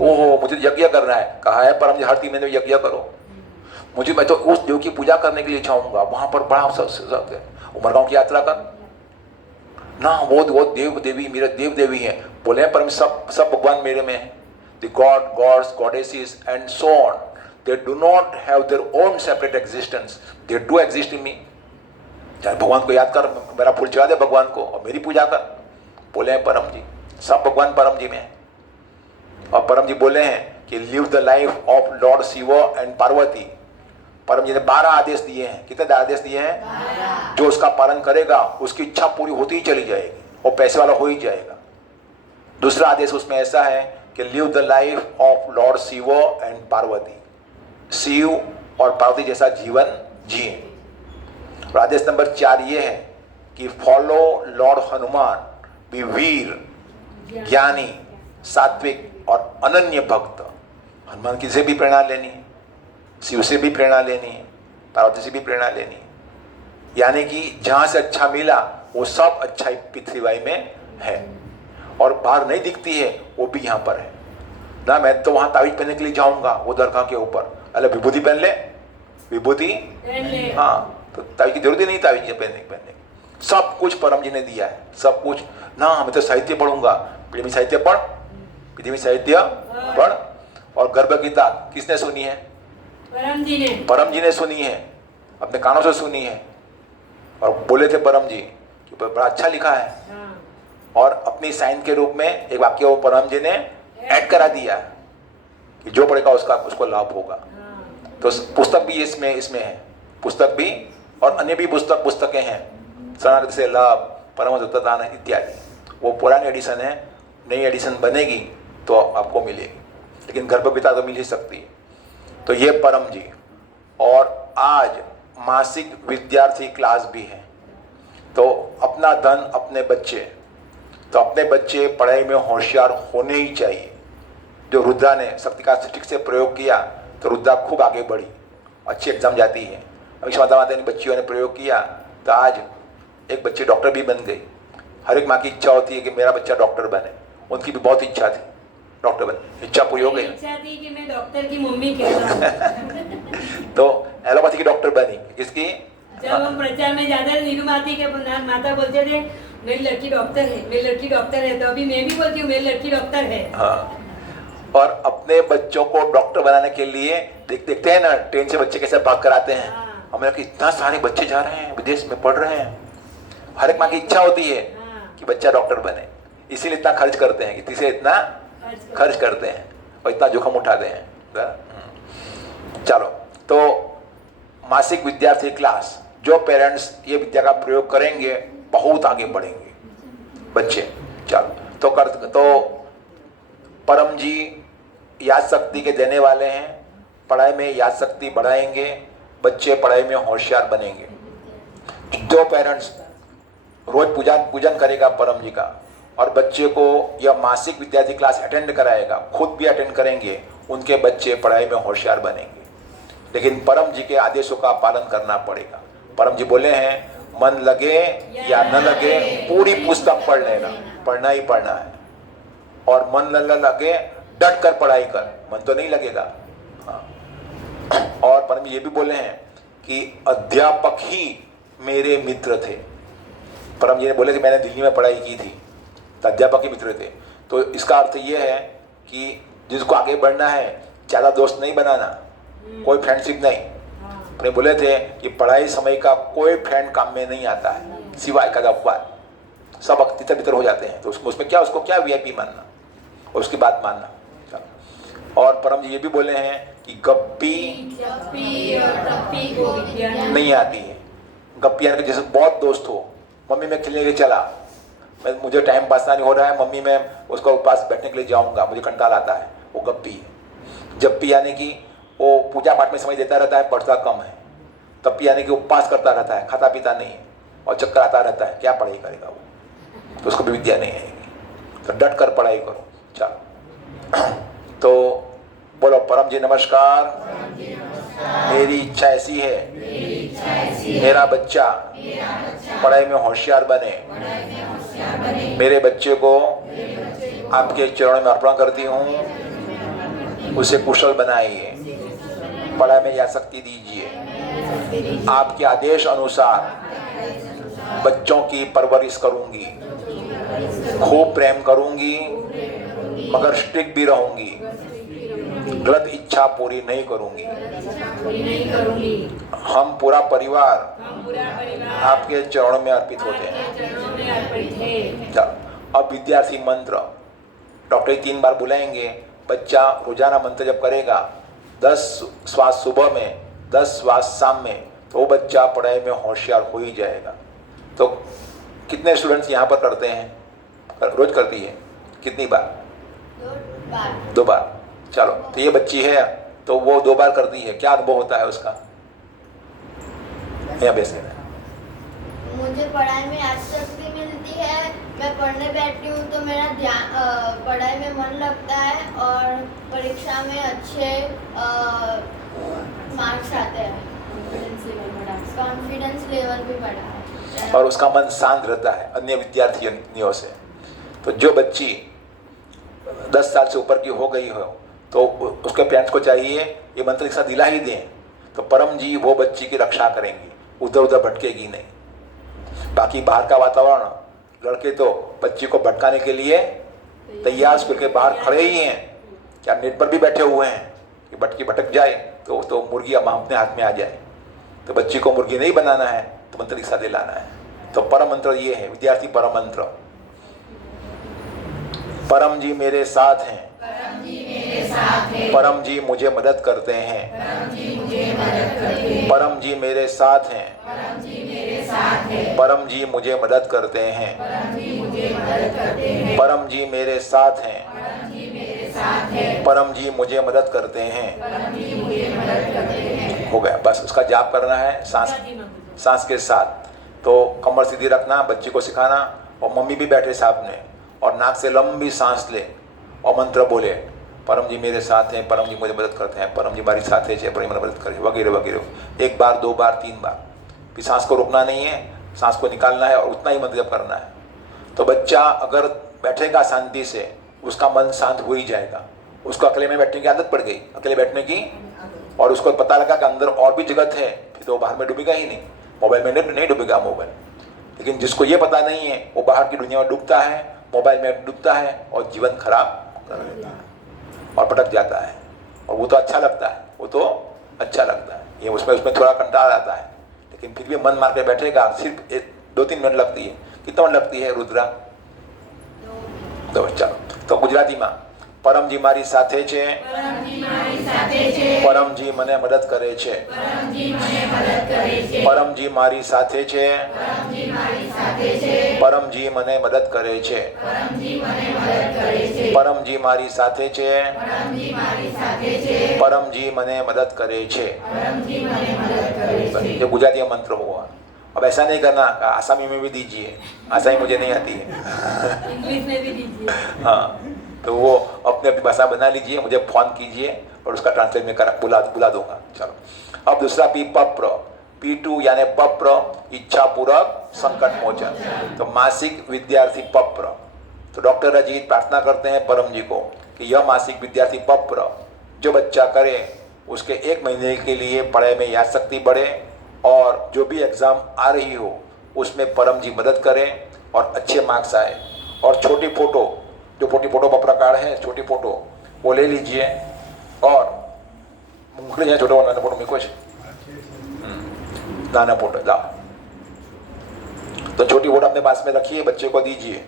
ओहो मुझे यज्ञ करना है, कहा है परम जी हर 3 महीने में यज्ञ करो। मैं तो उस देव की पूजा करने के लिए जाऊंगा, वहां पर बड़ा उमरगांव की यात्रा कर ना, वो देव देवी मेरे देव देवी हैं। बोले परम सब भगवान मेरे में है। The god, gods, goddesses and so on, they do not have their own separate existence, they do exist in me। यार भगवान को याद कर, मेरा फूल चढ़ा दे भगवान को और मेरी पूजा कर। बोले हैं परम जी, सब भगवान परम जी में है। और परम जी बोले हैं कि live the life of lord Shiv and Parvati. Param ji ने 12 आदेश दिए हैं। कितने आदेश दिए हैं? जो उसका पालन करेगा उसकी इच्छा पूरी होती ही चली जाएगी, वो पैसे वाला हो ही जाएगा। दूसरा आदेश उसमें ऐसा है कि कि live the life of lord Shiv and Parvati, Shiv और पार्वती जैसा जीवन जिए। और आदेश नंबर 4 ये है कि फॉलो लॉर्ड हनुमान, बी वीर, ज्ञानी, सात्विक और अनन्य भक्त। हनुमान की से भी प्रेरणा लेनी है, शिव से भी प्रेरणा लेनी है, पार्वती से भी प्रेरणा लेनी है। यानी कि जहाँ से अच्छा मिला वो सब अच्छा पृथ्वीवाई में है, और बाहर नहीं दिखती है वो भी यहाँ पर है ना। मैं तो वहाँ तावीज पहनने के लिए जाऊँगा वो दरगाह के ऊपर, अरे विभूति पहन ले, विभूति, हाँ, तो तावीज की जरूरत ही नहीं तावीज पहनने की। सब कुछ परम जी ने दिया है, सब कुछ ना। मैं तो साहित्य पढ़ूंगा, पृथ्वी साहित्य पढ़, पृथ्वी साहित्य पढ़। और गर्भ गीता किसने सुनी है? परम जी ने, परम जी ने सुनी है, अपने कानों से सुनी है। और बोले थे परम जी कि बड़ा अच्छा लिखा है। हाँ। और अपनी साइन के रूप में एक वाक्य वो परम जी ने ऐड करा दिया कि जो पढ़ेगा उसको लाभ होगा। हाँ। तो पुस्तक भी इसमें है, पुस्तक भी, और अन्य भी पुस्तकें हैं, शरणागति से लाभ, परम दान इत्यादि। वो पुरानी एडिशन है, नई एडिशन बनेगी तो आपको मिलेगी, लेकिन गर्भपिता तो मिल ही सकती है। तो ये परम जी। और आज मासिक विद्यार्थी क्लास भी है। तो अपना धन अपने बच्चे, तो अपने बच्चे पढ़ाई में होशियार होने ही चाहिए। जो रुद्रा ने शक्ति का ठीक से प्रयोग किया तो रुद्रा खूब आगे बढ़ी, अच्छी एग्जाम जाती है। अभी माता माता ने बच्चियों ने प्रयोग किया तो आज एक बच्ची डॉक्टर भी बन गई। हर एक माँ की इच्छा होती है कि मेरा बच्चा डॉक्टर बने, उनकी भी बहुत इच्छा थी डॉक्टर बने, इच्छा पूरी हो गई। इच्छा थी कि मैं डॉक्टर की मम्मी कहता तो एलोपैथी की डॉक्टर बनी। किसकी? जब हम प्रचार में जाते थे, नीलू माता के माता बोलते थे मेरी लड़की डॉक्टर है, मेरी लड़की डॉक्टर है, तो अभी मैं भी बोलती हूँ मेरी लड़की डॉक्टर है। हाँ। और अपने बच्चों को डॉक्टर बनाने के लिए देखते हैं ना, ट्रेन से बच्चे कैसे भाग कर आते हैं। हाँ। हमें कि इतना सारे बच्चे जा रहे हैं, विदेश में पढ़ रहे हैं। हर एक माँ की इच्छा होती है हाँ। कि बच्चा डॉक्टर बने, इसीलिए इतना खर्च करते हैं, इसी से इतना खर्च करते हैं और इतना जोखिम उठाते हैं। चलो, तो मासिक विद्यार्थी क्लास, जो पेरेंट्स ये विद्या का प्रयोग करेंगे बहुत आगे बढ़ेंगे बच्चे। चलो, तो परम जी याद शक्ति के देने वाले हैं, पढ़ाई में याद शक्ति बढ़ाएंगे, बच्चे पढ़ाई में होशियार बनेंगे। जो पेरेंट्स रोज पूजन करेगा परम जी का और बच्चे को यह मासिक विद्यार्थी क्लास अटेंड कराएगा, खुद भी अटेंड करेंगे, उनके बच्चे पढ़ाई में होशियार बनेंगे। लेकिन परम जी के आदेशों का पालन करना पड़ेगा। परम जी बोले हैं मन लगे या न लगे पूरी पुस्तक पढ़ लेना, पढ़ना ही पढ़ना है। और मन न लगे डट कर पढ़ाई कर, मन तो नहीं लगेगा। हाँ। और परम जी ये भी बोले हैं कि अध्यापक ही मेरे मित्र थे। परम जी ने बोले कि मैंने दिल्ली में पढ़ाई की थी तो अध्यापक ही मित्र थे। तो इसका अर्थ ये है कि जिसको आगे बढ़ना है ज़्यादा दोस्त नहीं बनाना, कोई फ्रेंडशिप नहीं। अपने बोले थे कि पढ़ाई समय का कोई फ्रेंड काम में नहीं आता है सिवाय का अपवाद, सब तितर बितर हो जाते हैं। तो उसमें क्या, उसको क्या वीआईपी मानना और उसकी बात मानना। और परम जी ये भी बोले हैं कि गप्पी और तप्पी को विद्या नहीं आती है। गप्पी यानी कि जैसे बहुत दोस्त हो, मम्मी मैं खेलने के लिए चला, मुझे टाइम पास नहीं हो रहा है, मम्मी मैं उसको पास बैठने के लिए जाऊंगा, मुझे कंटाल आता है, वो गप्पी है। जप्पी यानी कि वो पूजा पाठ में समय देता रहता है, पढ़ता कम है। तप्पी यानी कि उपवास करता रहता है, खाता पीता नहीं है और चक्कर आता रहता है, क्या पढ़ाई करेगा वो, तो उसको भी विद्या नहीं आएगी। तो डट कर पढ़ाई करो। चलो, तो बोलो परम जी नमस्कार। मेरी इच्छा ऐसी है मेरा बच्चा पढ़ाई में होशियार बने। मेरे बच्चे को आपके चरणों में अर्पण करती हूँ, उसे कुशल बनाइए, पढ़ाई में यादशक्ति दीजिए। आपके आदेश अनुसार बच्चों की परवरिश करूंगी, खूब प्रेम करूंगी, मगर स्ट्रिक्ट भी रहूंगी, गलत इच्छा पूरी नहीं करूंगी। हम पूरा परिवार आपके चरणों में अर्पित होते हैं। अब विद्यार्थी मंत्र डॉक्टर 3 बार बुलाएंगे। बच्चा रोजाना मंत्र जब करेगा 10 श्वास सुबह में, 10 श्वास शाम में, तो वो बच्चा पढ़ाई में होशियार हो ही जाएगा। तो कितने स्टूडेंट्स यहाँ पर करते हैं? रोज करती है? कितनी बार? बार। 2 बार। चलो, तो ये बच्ची है तो वो 2 बार करती है, क्या अनुभव होता है उसका? यहाँ बेसे मुझे पढ़ाई में यादशक्ति मिलती है, मैं पढ़ने बैठती हूँ तो मेरा ध्यान पढ़ाई में मन लगता है और परीक्षा में अच्छे मार्क्स आते हैं, कॉन्फिडेंस लेवल भी बढ़ा है और उसका मन शांत रहता है अन्य विद्यार्थियों से। तो जो बच्ची 10 साल से ऊपर की हो गई हो तो उसके पेरेंट्स को चाहिए ये मंत्र एक साथ दिला ही दें, तो परम जी वो बच्ची की रक्षा करेंगी, उधर उधर भटकेगी नहीं। बाकी बाहर का वातावरण, लड़के तो बच्ची को भटकाने के लिए तैयार स्कूल के बाहर खड़े ही हैं, क्या नेट पर भी बैठे हुए हैं कि बटकी भटक जाए तो मुर्गी अपने हाथ में आ जाए। तो बच्ची को मुर्गी नहीं बनाना है तो मंत्र दीक्षा दिलाना है। तो परम मंत्र ये है, विद्यार्थी परम मंत्र, परम जी मेरे साथ हैं, परम जी मुझे मदद करते हैं, परम जी मेरे साथ हैं, परम जी मुझे मदद करते हैं, परम जी मेरे साथ हैं, परम जी मुझे मदद करते हैं। हो गया, बस उसका जाप करना है सांस के साथ। तो कमर सीधी रखना, बच्ची को सिखाना, और मम्मी भी बैठे सामने और नाक से लंबी सांस ले और मंत्र बोले, परम जी मेरे साथ हैं, परम जी मुझे मदद करते हैं, परम जी हमारी साथ है, परम जी मदद करे, वगैरह वगैरह 1 बार 2 बार 3 बार। फिर सांस को रोकना नहीं है, सांस को निकालना है और उतना ही मंत्र जप करना है। तो बच्चा अगर बैठेगा शांति से, उसका मन शांत हो ही जाएगा। उसको अकेले में बैठने की आदत पड़ गई, अकेले बैठने की, और उसको पता लगा कि अंदर और भी जगत है, फिर तो बाहर में डूबेगा ही नहीं, मोबाइल में नहीं डूबेगा मोबाइल। लेकिन जिसको ये पता नहीं है वो बाहर की दुनिया में डूबता है, मोबाइल में डूबता है और जीवन खराब कर देता है और भटक जाता है। और वो तो अच्छा लगता है, वो तो अच्छा लगता है, ये उसमें थोड़ा कंटाल आता है, लेकिन फिर भी मन मार के बैठेगा। सिर्फ 2-3 मिनट लगती है। कितना मिनट लगती है रुद्रा? 2। चलो, तो गुजराती में परम जी मारी સાથે છે, परम जी મને મદદ કરે છે, परम जी मारी સાથે છે, परम जी મને મદદ કરે છે, परम जी मारी સાથે છે, परम जी મને मदद करे छे। ये गुजराती मंत्र हुआ। अब ऐसा नहीं करना, आसामी में भी दीजिए, आसामी मुझे नहीं आती है, इंग्लिश में भी दीजिए। हाँ, तो वो अपनी अपनी भाषा बना लीजिए, मुझे फोन कीजिए और उसका ट्रांसलेट में बुला दूंगा। चलो, अब दूसरा पी पप्र, P2 यानी पप्र, इच्छा पूर्वक संकट मोचन। तो मासिक विद्यार्थी पप्र, तो डॉक्टर अजीत प्रार्थना करते हैं परम जी को कि यह मासिक विद्यार्थी पप्र जो बच्चा करे उसके 1 महीने के लिए पढ़ाई में याद शक्ति बढ़े और जो भी एग्जाम आ रही हो उसमें परम जी मदद करें और अच्छे मार्क्स आए। और छोटी फोटो, जो फोटो का प्रकार है, छोटी फोटो वो ले लीजिए और मोकली जाए, छोटा नाना फोटो में कुछ नाना फोटो लाओ, तो छोटी फोटो अपने पास में रखिए, बच्चे को दीजिए।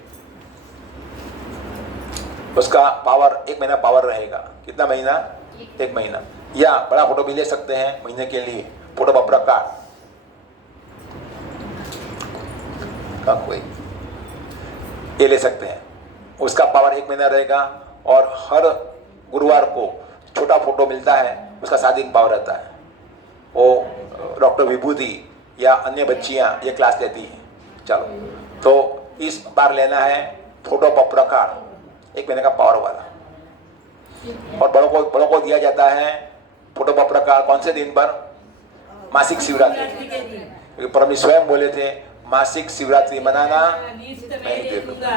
उसका पावर 1 महीना पावर रहेगा। कितना महीना? 1 महीना। या बड़ा फोटो भी ले सकते हैं महीने के लिए, फोटो का प्रकार का कोई ये ले सकते हैं, उसका पावर 1 महीना रहेगा। और हर गुरुवार को छोटा फोटो मिलता है, उसका 7 दिन पावर रहता है। वो डॉक्टर विभूति या अन्य बच्चियां ये क्लास लेती हैं। चलो, तो इस बार लेना है फोटो का प्रकार 1 महीने का पावर वाला। और बड़ों को दिया जाता है फोटो का प्रकार कौन से दिन पर? मासिक शिवरात्रि। क्योंकि परम जी स्वयं बोले थे मासिक शिवरात्रि मनाना मैं नहीं देखूंगा,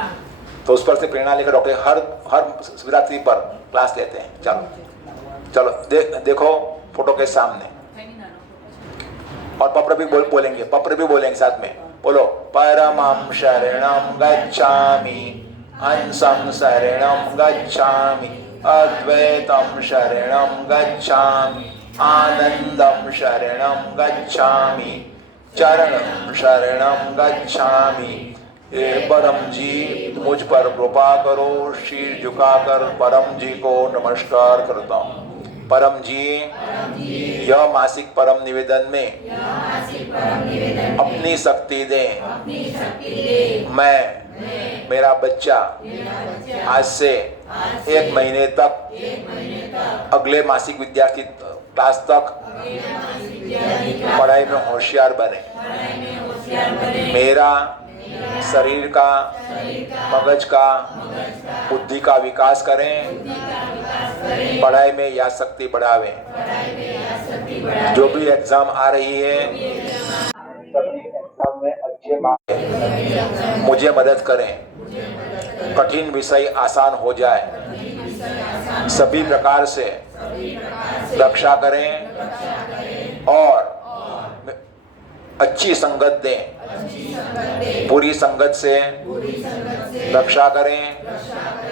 तो उस पर से प्रेरणा लेकर डॉक्टर हर शिवरात्रि पर क्लास लेते हैं। चलो देखो फोटो के सामने, और पप्र भी बोलेंगे साथ में, बोलो परमं शरणं गच्छामि, अंसं शरणं गच्छामि, अद्वैतं शरणं गच्छामि, आनंदं शरणं गच्छामि, चरणं शरणं गच्छामि। ये परम जी मुझ पर कृपा करो। शीर झुकाकर परम जी को नमस्कार करता हूँ। परम जी यह मासिक परम निवेदन में अपनी शक्ति दें। मैं मेरा बच्चा आज से 1 महीने तक अगले मासिक विद्यार्थी क्लास तक पढ़ाई में होशियार बने। मेरा शरीर का, मगज का, बुद्धि का विकास करें, पढ़ाई में यादशक्ति बढ़ावें। जो भी एग्जाम आ रही है सभी एग्जाम में अच्छे मार्क्स, मुझे मदद करें, कठिन विषय आसान हो जाए, सभी प्रकार से रक्षा करें और अच्छी संगत दें, बुरी संगत से रक्षा करें,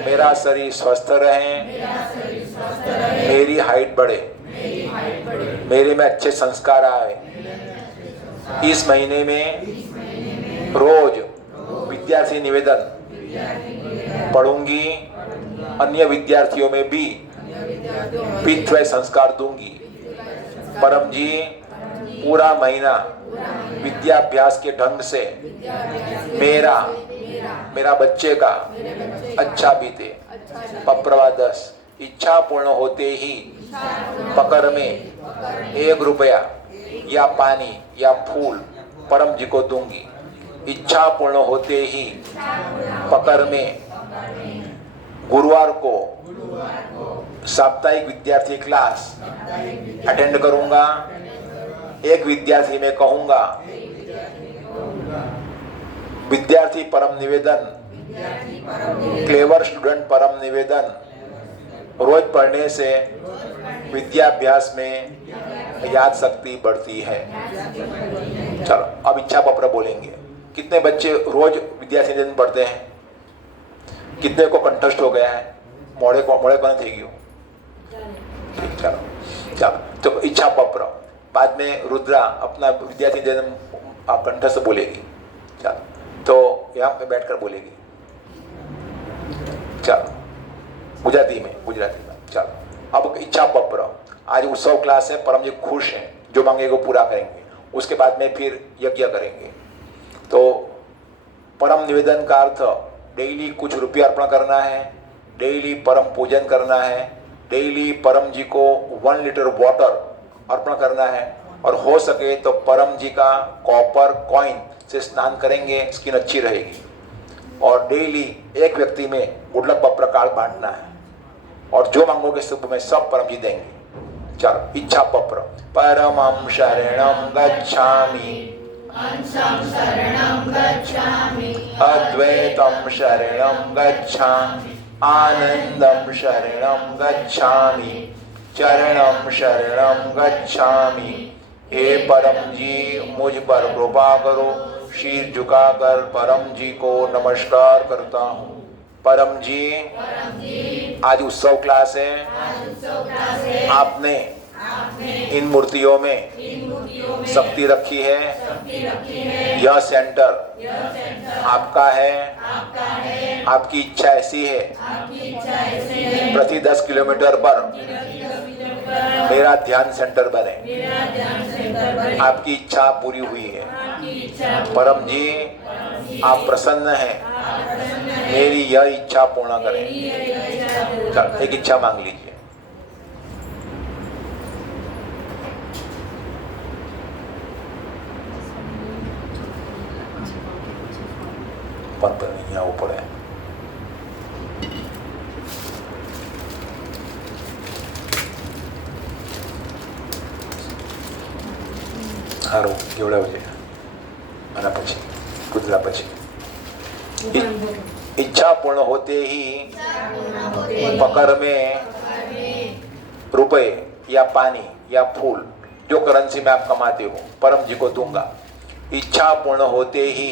मेरा शरीर स्वस्थ रहे, मेरी हाइट बढ़े, मेरे में अच्छे संस्कार आए। इस महीने में रोज विद्यार्थी निवेदन पढ़ूंगी, अन्य विद्यार्थियों में भी पितृ संस्कार दूंगी। परम जी पूरा महीना विद्याभ्यास के ढंग से मेरा बच्चे का अच्छा बीते। पप्रवा 10 इच्छा पूर्ण होते ही पकड़ में 1 रुपया या पानी या फूल परम जी को दूंगी। इच्छा पूर्ण होते ही पकड़ में गुरुवार को साप्ताहिक विद्यार्थी क्लास अटेंड करूंगा। एक विद्यार्थी में कहूंगा विद्यार्थी परम निवेदन, क्लेवर स्टूडेंट परम निवेदन, रोज पढ़ने से विद्याभ्यास में याद शक्ति बढ़ती है। चलो अब इच्छा पत्र बोलेंगे। कितने बच्चे रोज विद्यार्थी निवेदन पढ़ते हैं? कितने को कंठस्थ हो गया है? मोड़े कौन थी गयो? ठीक, चलो तो इच्छा पत्र बाद में रुद्रा अपना विद्यार्थी निवेदन कंठस्थ बोलेगी। चलो तो यहाँ पे बैठकर बोलेगी। चलो गुजराती में। चलो अब इच्छा पत्र। आज उत्सव क्लास है, परम जी खुश हैं, जो मांगेगा पूरा करेंगे। उसके बाद में फिर यज्ञ करेंगे। तो परम निवेदन का अर्थ डेली कुछ रुपया अर्पण करना है, डेली परम पूजन करना है, डेली परम जी को 1 लीटर वाटर अर्पण करना है और हो सके तो परम जी का कॉपर कॉइन से स्नान करेंगे, स्किन अच्छी रहेगी। और डेली एक व्यक्ति में गुडलक पत्र कार्ड बांटना है और जो मांगोगे सब में सब परम जी देंगे। चलो इच्छा पत्र। परमं शरणं गच्छामि, अद्वैतं शरणं गच्छामि, आनंदं शरणं गच्छामि, चरणं शरणं गच्छामि। हे परम जी मुझ पर कृपा करो। शीर झुकाकर परम जी को नमस्कार करता हूँ। परम जी आज उत्सव क्लास है। आपने इन मूर्तियों में शक्ति रखी है। यह सेंटर आपका है। आपकी इच्छा ऐसी है प्रति 10 किलोमीटर पर मेरा ध्यान सेंटर बने। आपकी इच्छा पूरी हुई है। परम जी आप प्रसन्न हैं, मेरी यह इच्छा पूर्ण करें। चल एक इच्छा मांग लीजिए। पर यहाँ ऊपर है। સારું કેવડાવ છે આના પછી કુદરા પછી इच्छा पूर्ण होते ही पकड़ में रुपए या पानी या फूल जो करेंसी में आप कमाते हो परम जी को दूंगा। इच्छा पूर्ण होते ही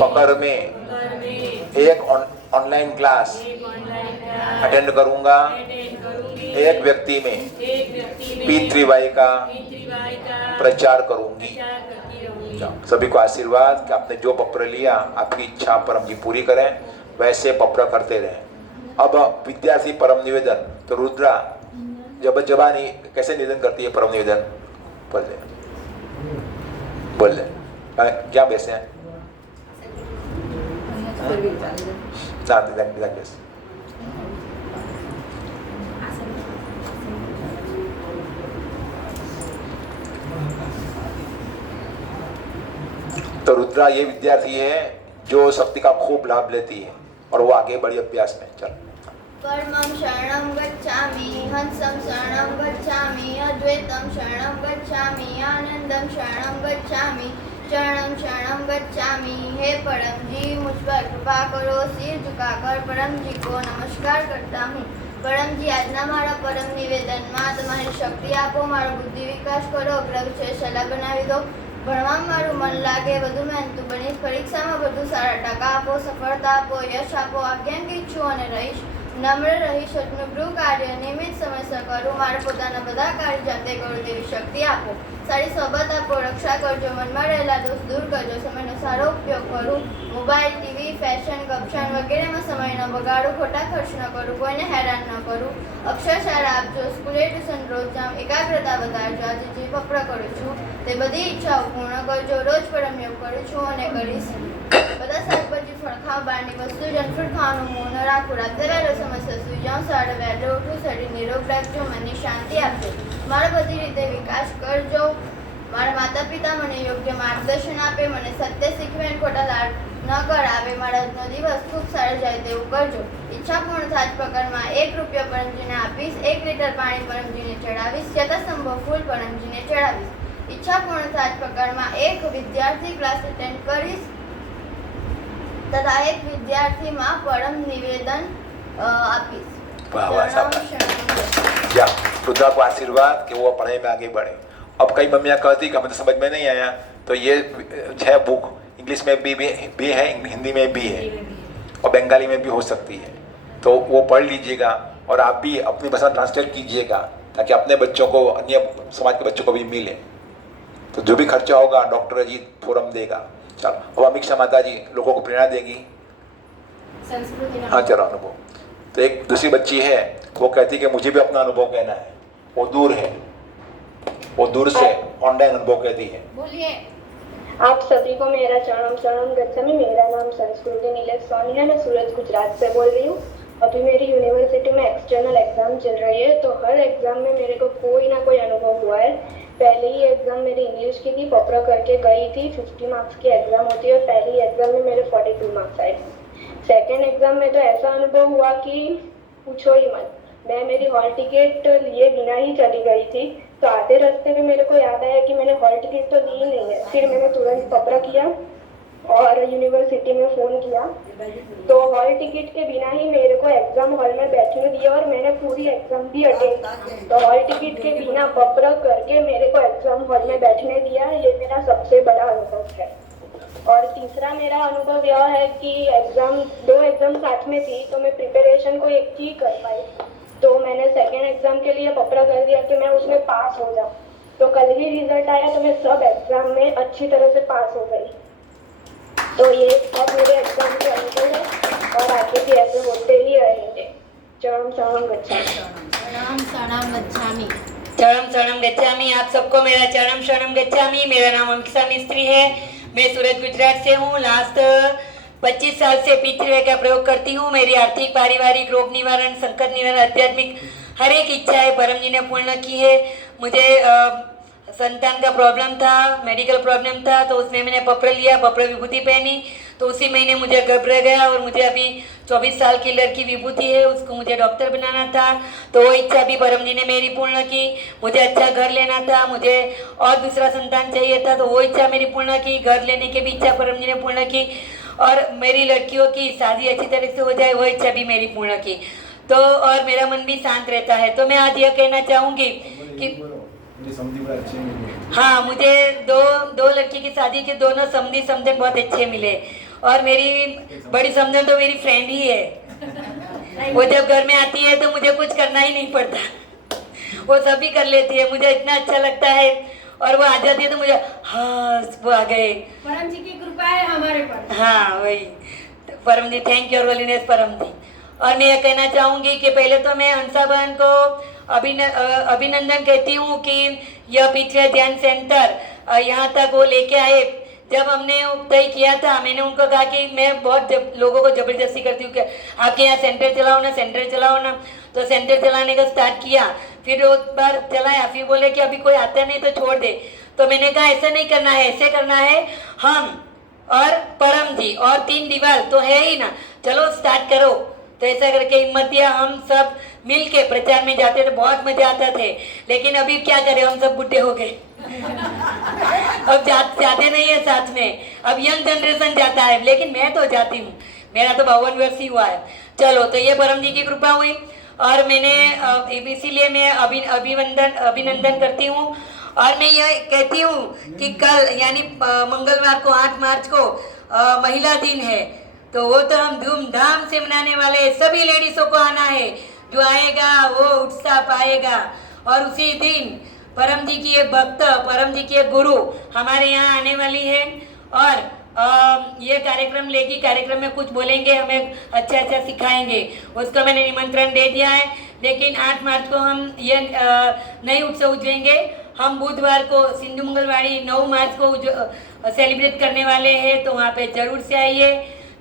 पकड़ में एक ऑनलाइन क्लास अटेंड करूंगा। एक व्यक्ति में पितृवाई का प्रचार करूंगी। सभी को आशीर्वाद कि आपने जो पत्र लिया आपकी इच्छा परम जी पूरी करें, वैसे पत्र करते रहें। अब विद्यार्थी परम निवेदन तो रुद्रा जब जबानी कैसे निवेदन करती है परम निवेदन? बोल ले क्या बैसे हैं? फिर भी चलेगा। तो रुद्रा ये विद्यार्थी है जो शक्ति का खूब लाभ लेती है और वो आगे बढ़ी अभ्यास में। चल। परमं शरणं गच्छामि, हंसं शरणं गच्छामि, अद्वैतं शरणं गच्छामि, आनंदं शरणं गच्छामि, चरणं शरणं गच्छामि। हे परम जी, मुझ पर कृपा करो। सिर झुकाकर परम जी को नमस्कार करता हूँ। परम जी, આજના મારા પરમ નિવેદનમાં તમારી શક્તિ આપો, મારો બુદ્ધિ વિકાસ કરો, અગ્ર વિષય સલાહ બનાવી દો, ભણવામાં મારું મન લાગે, વધુ મહેનતુ બનીશ, પરીક્ષામાં વધુ સારા ટકા આપો, સફળતા આપો, યશ આપો, આજ્ઞાંકિત છું અને રહીશ, નમ્ર રહીશ, સજનું ગૃહ કાર્ય નિયમિત સમયસર કરું, મારા પોતાના બધા કાર્ય જાતે કરું તેવી શક્તિ આપો, સારી સોબત આપો, રક્ષા કરજો, મનમાં રહેલા દોષ દૂર કરજો, સમયનો સારો ઉપયોગ કરું, મોબાઈલ, ટીવી, ફેશન, ગપશન વગેરેમાં સમય ન બગાડું, ખોટા ખર્ચ ન કરું, કોઈને હેરાન ન કરું, અક્ષર સારા આપજો, સ્કૂલે ટ્યુશન રોજ જામ, એકાગ્રતા વધારજો, આજે જે વપરા કરું છું તે બધી ઈચ્છાઓ પૂર્ણ કરજો, રોજ પરમ યોગ કરું છું અને કરીશ, બધા શાકભાજી ફળ ખાવ, બહારની વસ્તુ જંકફૂડ ખાવાનું મોં ન રાખું, રાત્રે વહેલો સમયસર સૂઈ જાઉં, સવારે વહેલો ઉઠું, શરીર નિરોગ રાખજો, મનની શાંતિ આપજો, મારો બધી રીતે વિકાસ કરજો, મારા માતા પિતા મને યોગ્ય માર્ગદર્શન આપે, મને સત્ય શીખવે અને ખોટા લાડ ન કરાવે, મારા આજનો દિવસ ખૂબ સારો જાય તેવું કરજો, ઈચ્છા પૂર્ણ થાય પ્રકારમાં 1 રૂપિયો પરમજીને આપીશ, 1 લીટર પાણી પરમજીને ચડાવીશ, યથાસંભવ ફૂલ પરમજીને ચડાવીશ, ઈચ્છા પૂર્ણ થાય પ્રકારમાં 1 વિદ્યાર્થી ક્લાસ અટેન્ડ કરીશ તથા 1 વિદ્યાર્થીમાં પરમ નિવેદન આપીશ। वाह वाह, शाबाश। या रुद्रा को आशीर्वाद कि वो पढ़ाई में आगे बढ़े। अब कई मम्मियाँ कहती कि हमें तो समझ में नहीं आया, तो ये 6 बुक इंग्लिश में भी है, हिंदी में भी है और बंगाली में भी हो सकती है, तो वो पढ़ लीजिएगा और आप भी अपनी भाषा ट्रांसलेट कीजिएगा ताकि अपने बच्चों को, अन्य समाज के बच्चों को भी मिले। तो जो भी खर्चा होगा डॉक्टर अजीत फोरम देगा। चलो, अब अमीक्षा माता जी लोगों को प्रेरणा देगी। हाँ चलो, अनुभव। तो एक दूसरी बच्ची है, वो कहती है कि मुझे भी अपना अनुभव कहना है, वो दूर है, वो दूर से ऑनलाइन अनुभव कहती है। बोलिए। आप सभी को मेरा चरणम शरणम गच्छामि। मेरा नाम संस्कृति नीलेश सोनी है, मैं सूरत गुजरात से बोल रही हूँ। अभी मेरी यूनिवर्सिटी में एक्सटर्नल एग्जाम चल रही है, तो हर एग्जाम में मेरे को कोई ना कोई अनुभव हुआ है। पहले ही एग्जाम मेरी इंग्लिश की थी, पपरा करके गई थी, 50 मार्क्स की एग्जाम होती है, पहली एग्जाम में मेरे 42 मार्क्स आए। सेकेंड एग्जाम में तो ऐसा अनुभव हुआ कि पूछो ही मत, मैं मेरी हॉल टिकट लिए बिना ही चली गई थी, तो आधे रास्ते में मेरे को याद आया कि मैंने हॉल टिकट तो ली नहीं है। फिर मैंने तुरंत पपरा किया और यूनिवर्सिटी में फ़ोन किया, तो हॉल टिकट के बिना ही मेरे को एग्ज़ाम हॉल में बैठने दिया और मैंने पूरी एग्ज़ाम भी अटेंड। तो हॉल टिकट के बिना पपरा करके मेरे को एग्ज़ाम हॉल में बैठने दिया, ये मेरा सबसे बड़ा अनुभव है। और तीसरा मेरा अनुभव यह है कि दो एग्ज़ाम साथ में थी, तो मैं प्रिपरेशन को एक ही कर पाई, तो मैंने सेकेंड एग्ज़ाम के लिए पपरा कर दिया कि मैं उसमें पास हो जाऊँ। तो कल ही रिजल्ट आया, तो मैं सब एग्ज़ाम में अच्छी तरह से पास हो गई। तो ये सब मेरे एग्ज़ाम के अनुभव है और आगे भी ऐसे होते ही रहेंगे। चरणम शरणम गच्छामि। प्रणाम शरणम गच्छामि। चरणम शरणम गच्छामि। आप सबको मेरा चरणम शरणम गच्छामि। मेरा नाम अमीक्षा मिस्त्री है, मैं सूरत गुजरात से हूँ। लास्ट 25 साल से पीतृ का प्रयोग करती हूँ। मेरी आर्थिक, पारिवारिक, रोग निवारण, संकट निवारण, आध्यात्मिक हर एक इच्छाएं परम जी ने पूर्ण की है। मुझे संतान का प्रॉब्लम था, मेडिकल प्रॉब्लम था, तो उसमें मैंने पपरा लिया, पपरा विभूति पहनी, तो उसी महीने मुझे गर्भ रह गया और मुझे अभी 24 साल की लड़की विभूति है, उसको मुझे डॉक्टर बनाना था, तो वो इच्छा भी परम जी ने मेरी पूर्ण की। मुझे अच्छा घर लेना था, मुझे और दूसरा संतान चाहिए था, तो वो इच्छा मेरी पूर्ण की। घर लेने की भी इच्छा परम जी ने पूर्ण की और मेरी लड़कियों की शादी अच्छी तरह से हो जाए, वो इच्छा भी मेरी पूर्ण की। तो और मेरा मन भी शांत रहता है। तो मैं आज यह कहना चाहूँगी कि हाँ, मुझे दो लड़की की शादी के दोनों समधी समधन बहुत अच्छे मिले और मेरी बड़ी समधन तो मेरी फ्रेंड ही है। वो जब घर में आती है तो मुझे कुछ करना ही नहीं पड़ता, वो सभी कर लेती है, मुझे इतना अच्छा लगता है। और वो आ जाती है तो मुझे हाँ, वो आ गए, परम जी की कृपा है हमारे पर। हाँ वही, परम जी, थैंक यू होलीनेस परम जी। और मैं यह कहना चाहूँगी कि पहले तो मैं हंसा बहन को अभिनंदन कहती हूँ कि यह पिछले ध्यान सेंटर यहाँ तक वो लेके आए, जब हमने वो तय किया था, मैंने उनको कहा कि मैं बहुत लोगों को ज़बरदस्ती करती हूँ कि आपके यहाँ सेंटर चलाओ ना, सेंटर चलाओ ना। तो सेंटर चलाने का स्टार्ट किया, फिर एक बार चलाया, फिर बोले कि अभी कोई आता नहीं तो छोड़ दे। तो मैंने कहा ऐसा नहीं करना है, ऐसे करना है, हम और परम जी और 3 दीवार तो है ही ना, चलो स्टार्ट करो। तो ऐसा करके हिम्मत दिया, हम सब मिल के प्रचार में जाते थे, बहुत मजा आता थे। लेकिन अभी क्या करें, हम सब बुढ़े हो गए अब जाते नहीं है साथ में, अब यंग जनरेशन जाता है, लेकिन मैं तो जाती हूँ, मेरा तो 52 वर्ष ही हुआ है। चलो, तो ये परम जी की कृपा हुई और मैंने इसीलिए मैं अभिनंदन करती हूँ। और मैं ये कहती हूँ कि कल यानी मंगलवार को 8 मार्च को महिला दिन है, तो वो तो हम धूमधाम से मनाने वाले हैं। सभी लेडीज़ों को आना है, जो आएगा वो उत्साह पाएगा। और उसी दिन परम जी की एक भक्त, परम जी की एक गुरु हमारे यहाँ आने वाली है और ये कार्यक्रम लेगी, कार्यक्रम में कुछ बोलेंगे, हमें अच्छा सिखाएंगे, उसको मैंने निमंत्रण दे दिया है। लेकिन 8 मार्च को हम ये नई उत्सव उजवेंगे। हम बुधवार को सिंधु मंगलवाड़ी 9 मार्च को सेलिब्रेट करने वाले हैं, तो वहाँ पे जरूर से आइए।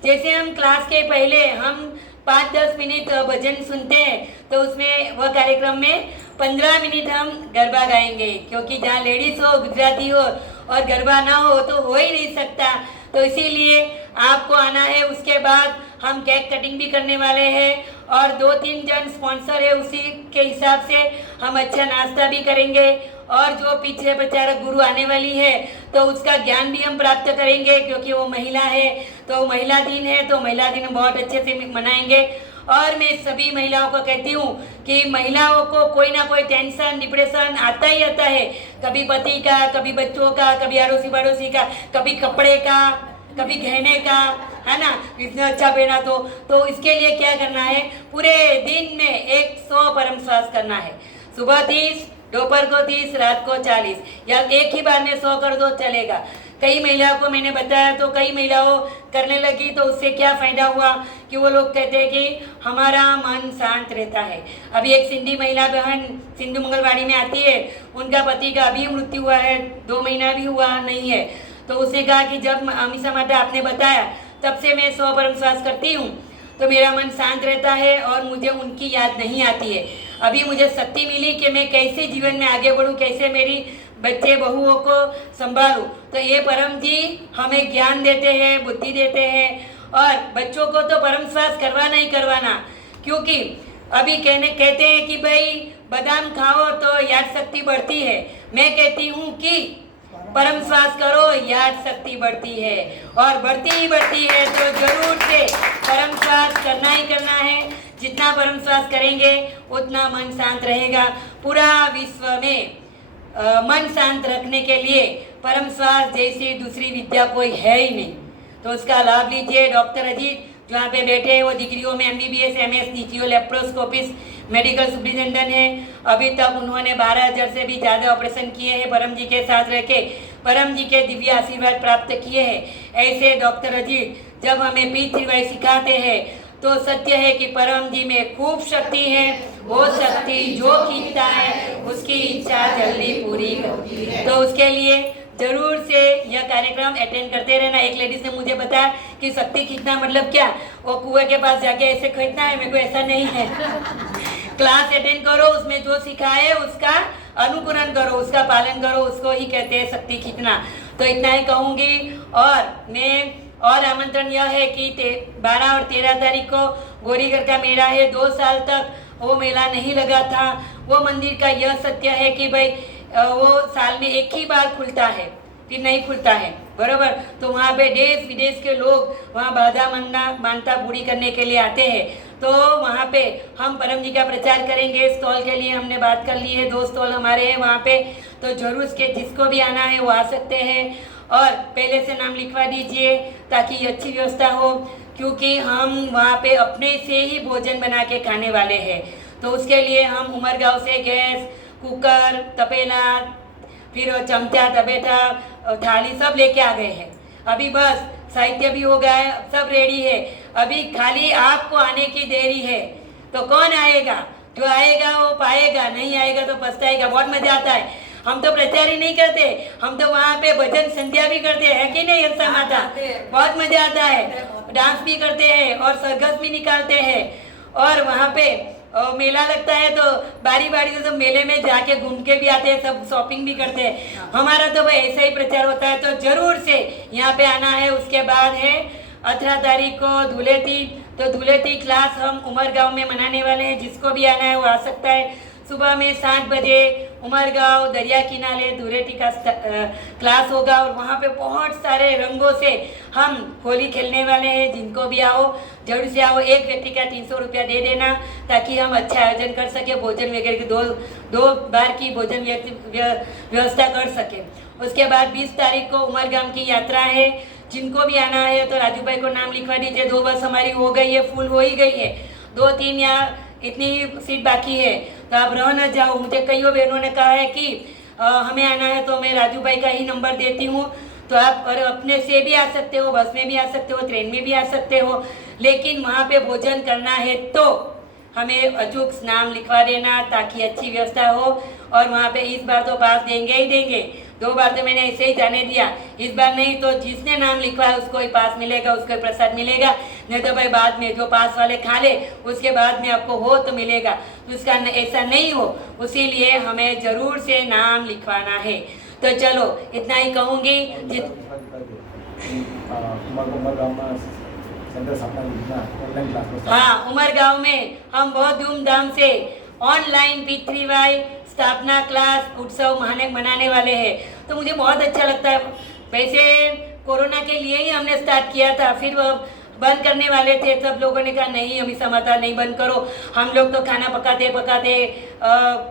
जैसे हम क्लास के पहले हम 5-10 मिनट भजन सुनते हैं, तो उसमें वह कार्यक्रम में 15 मिनट हम गरबा गाएंगे, क्योंकि जहाँ लेडीज़ हो, गुजराती हो और गरबा ना हो तो हो ही नहीं सकता। तो इसीलिए आपको आना है। उसके बाद हम केक कटिंग भी करने वाले हैं और 2-3 जन स्पॉन्सर है, उसी के हिसाब से हम अच्छा नाश्ता भी करेंगे। और जो पीछे बेचारा गुरु आने वाली है, तो उसका ज्ञान भी हम प्राप्त करेंगे, क्योंकि वो महिला है, तो महिला दिन है, तो महिला दिन हम बहुत अच्छे से मनाएंगे। और मैं सभी महिलाओं को कहती हूँ कि महिलाओं को कोई ना कोई टेंशन, डिप्रेशन आता ही आता है, कभी पति का, कभी बच्चों का, कभी अड़ोसी पड़ोसी का, कभी कपड़े का, कभी गहने का, है ना, इसने अच्छा पहना तो इसके लिए क्या करना है, पूरे दिन में 100 परम श्वास करना है। सुबह 30, दोपहर को 30, रात को 40, या एक ही बार में 100 कर दो चलेगा। कई महिलाओं को मैंने बताया, तो कई महिलाओं करने लगी, तो उससे क्या फ़ायदा हुआ कि वो लोग कहते हैं कि हमारा मन शांत रहता है। अभी एक सिंधी महिला बहन सिंधु मंगलवाड़ी में आती है, उनका पति का अभी मृत्यु हुआ है, 2 महीना भी हुआ नहीं है। तो उसने कहा कि जब अमीषा माता आपने बताया, तब से मैं 100 परम श्वास करती हूँ, तो मेरा मन शांत रहता है और मुझे उनकी याद नहीं आती है। अभी मुझे शक्ति मिली कि मैं कैसे जीवन में आगे बढ़ूँ, कैसे मेरी बच्चे बहुओं को संभालूं। तो ये परम जी हमें ज्ञान देते हैं, बुद्धि देते हैं। और बच्चों को तो परम श्वास करवाना ही करवाना, क्योंकि अभी कहते हैं कि भाई बादाम खाओ तो याद शक्ति बढ़ती है। मैं कहती हूँ कि परम श्वास करो, याद शक्ति बढ़ती है, और बढ़ती है तो जरूर से परम श्वास करना ही करना है। जितना परम श्वास करेंगे उतना मन शांत रहेगा। पूरा विश्व में मन शांत रखने के लिए परम श्वास जैसी दूसरी विद्या कोई है ही नहीं, तो उसका लाभ लीजिए। डॉक्टर अजीत जो यहाँ पे बैठे हैं, वो डिग्रियों में MBBS, MS, DTO, laparoscopist, medical superintendent हैं। अभी तक उन्होंने 12,000 से भी ज़्यादा ऑपरेशन किए हैं। परम जी के साथ रह के परम जी के दिव्य आशीर्वाद प्राप्त किए हैं। ऐसे डॉक्टर अजीत जब हमें P3Y सिखाते हैं, तो सत्य है कि परम जी में खूब शक्ति है। वो शक्ति जो खींचता है उसकी इच्छा जल्दी पूरी होती है। तो उसके लिए जरूर से यह कार्यक्रम अटेंड करते रहना। एक लेडीज ने मुझे बताया कि शक्ति खींचना मतलब क्या, वो कुएं के पास जाके ऐसे खींचना है, मेरे को ऐसा नहीं है क्लास अटेंड करो, उसमें जो सिखाए उसका अनुकरण करो, उसका पालन करो, उसको ही कहते हैं शक्ति खींचना। तो इतना ही कहूँगी। और मैं और आमंत्रण यह है कि 12 और 13 तारीख को गौरीगढ़ का मेला है। 2 साल तक वो मेला नहीं लगा था। वो मंदिर का यह सत्य है कि भाई वो साल में एक ही बार खुलता है, फिर नहीं खुलता है, बराबर। तो वहाँ पे देश विदेश के लोग वहाँ बाधा मानता पूरी करने के लिए आते हैं। तो वहाँ पे हम परम जी का प्रचार करेंगे। स्टॉल के लिए हमने बात कर ली है, 2 स्टॉल हमारे हैं वहाँ पे, तो जरूर उसके जिसको भी आना है वो आ सकते हैं। और पहले से नाम लिखवा दीजिए ताकि अच्छी व्यवस्था हो, क्योंकि हम वहाँ पे अपने से ही भोजन बना के खाने वाले हैं। तो उसके लिए हम उमरगांव से गैस, कुकर, तपेला, फिर चमचा, तबेटा, थाली सब लेके आ गए हैं। अभी बस साहित्य भी हो गया है, सब रेडी है। अभी खाली आपको आने की देरी है। तो कौन आएगा? जो आएगा वो पाएगा, नहीं आएगा तो पछताएगा। बहुत मजा आता है। हम तो प्रचार ही नहीं करते, हम तो वहाँ पे भजन संध्या भी करते हैं, है कि नहीं हर्षा माता? बहुत मजा आता है, डांस भी करते हैं और सरघस भी निकालते हैं। और वहाँ पे मेला लगता है तो बारी बारी से सब मेले में जाके घूम के भी आते हैं, सब शॉपिंग भी करते हैं। हमारा तो भाई ऐसा ही प्रचार होता है, तो जरूर से यहाँ पे आना है। उसके बाद है 18 तारीख को धुलेटी, तो धुलेटी क्लास हम उमरगांव में मनाने वाले हैं। जिसको भी आना है वो आ सकता है। सुबह में 7 बजे उमरगांव दरिया किनारे धुलेटी का क्लास होगा और वहाँ पे बहुत सारे रंगों से हम होली खेलने वाले हैं। जिनको भी आओ जरूर से आओ। एक व्यक्ति का 300 रुपया दे देना ताकि हम अच्छा आयोजन कर सके, भोजन वगैरह की दो बार की भोजन व्यवस्था कर सके। उसके बाद 20 तारीख को उमरगांव की यात्रा है। जिनको भी आना है तो राजू भाई को नाम लिखवा दीजिए। 2 बस हमारी हो गई है, फुल हो ही गई है, 2-3 या इतनी सीट बाकी है, तो आप रह न जाओ। मुझे कईयों बहनों ने कहा है कि हमें आना है, तो मैं राजू भाई का ही नंबर देती हूँ। तो आप और अपने से भी आ सकते हो, बस में भी आ सकते हो, ट्रेन में भी आ सकते हो, लेकिन वहाँ पे भोजन करना है तो हमें अचूक नाम लिखवा देना ताकि अच्छी व्यवस्था हो। और वहाँ पे इस बार तो पास देंगे ही देंगे, 2 बार तो मैंने ऐसे ही जाने दिया, इस बार नहीं तो जिसने नाम लिखवाया उसको ही पास मिलेगा, उसको ही प्रसाद मिलेगा। नहीं तो भाई बाद में जो पास वाले खा ले उसके बाद में आपको हो तो मिलेगा, तो उसका ऐसा नहीं हो, इसीलिए हमें ज़रूर से नाम लिखवाना है। तो चलो इतना ही कहूँगी। हाँ, उमरगांव में हम बहुत धूमधाम से ऑनलाइन P3Y स्थापना क्लास उत्सव मनाने वाले हैं। तो मुझे बहुत अच्छा लगता है। वैसे कोरोना के लिए ही हमने स्टार्ट किया था, फिर वो बंद करने वाले थे। सब लोगों ने कहा नहीं अभी समाता नहीं बंद करो। हम लोग तो खाना पकाते पकाते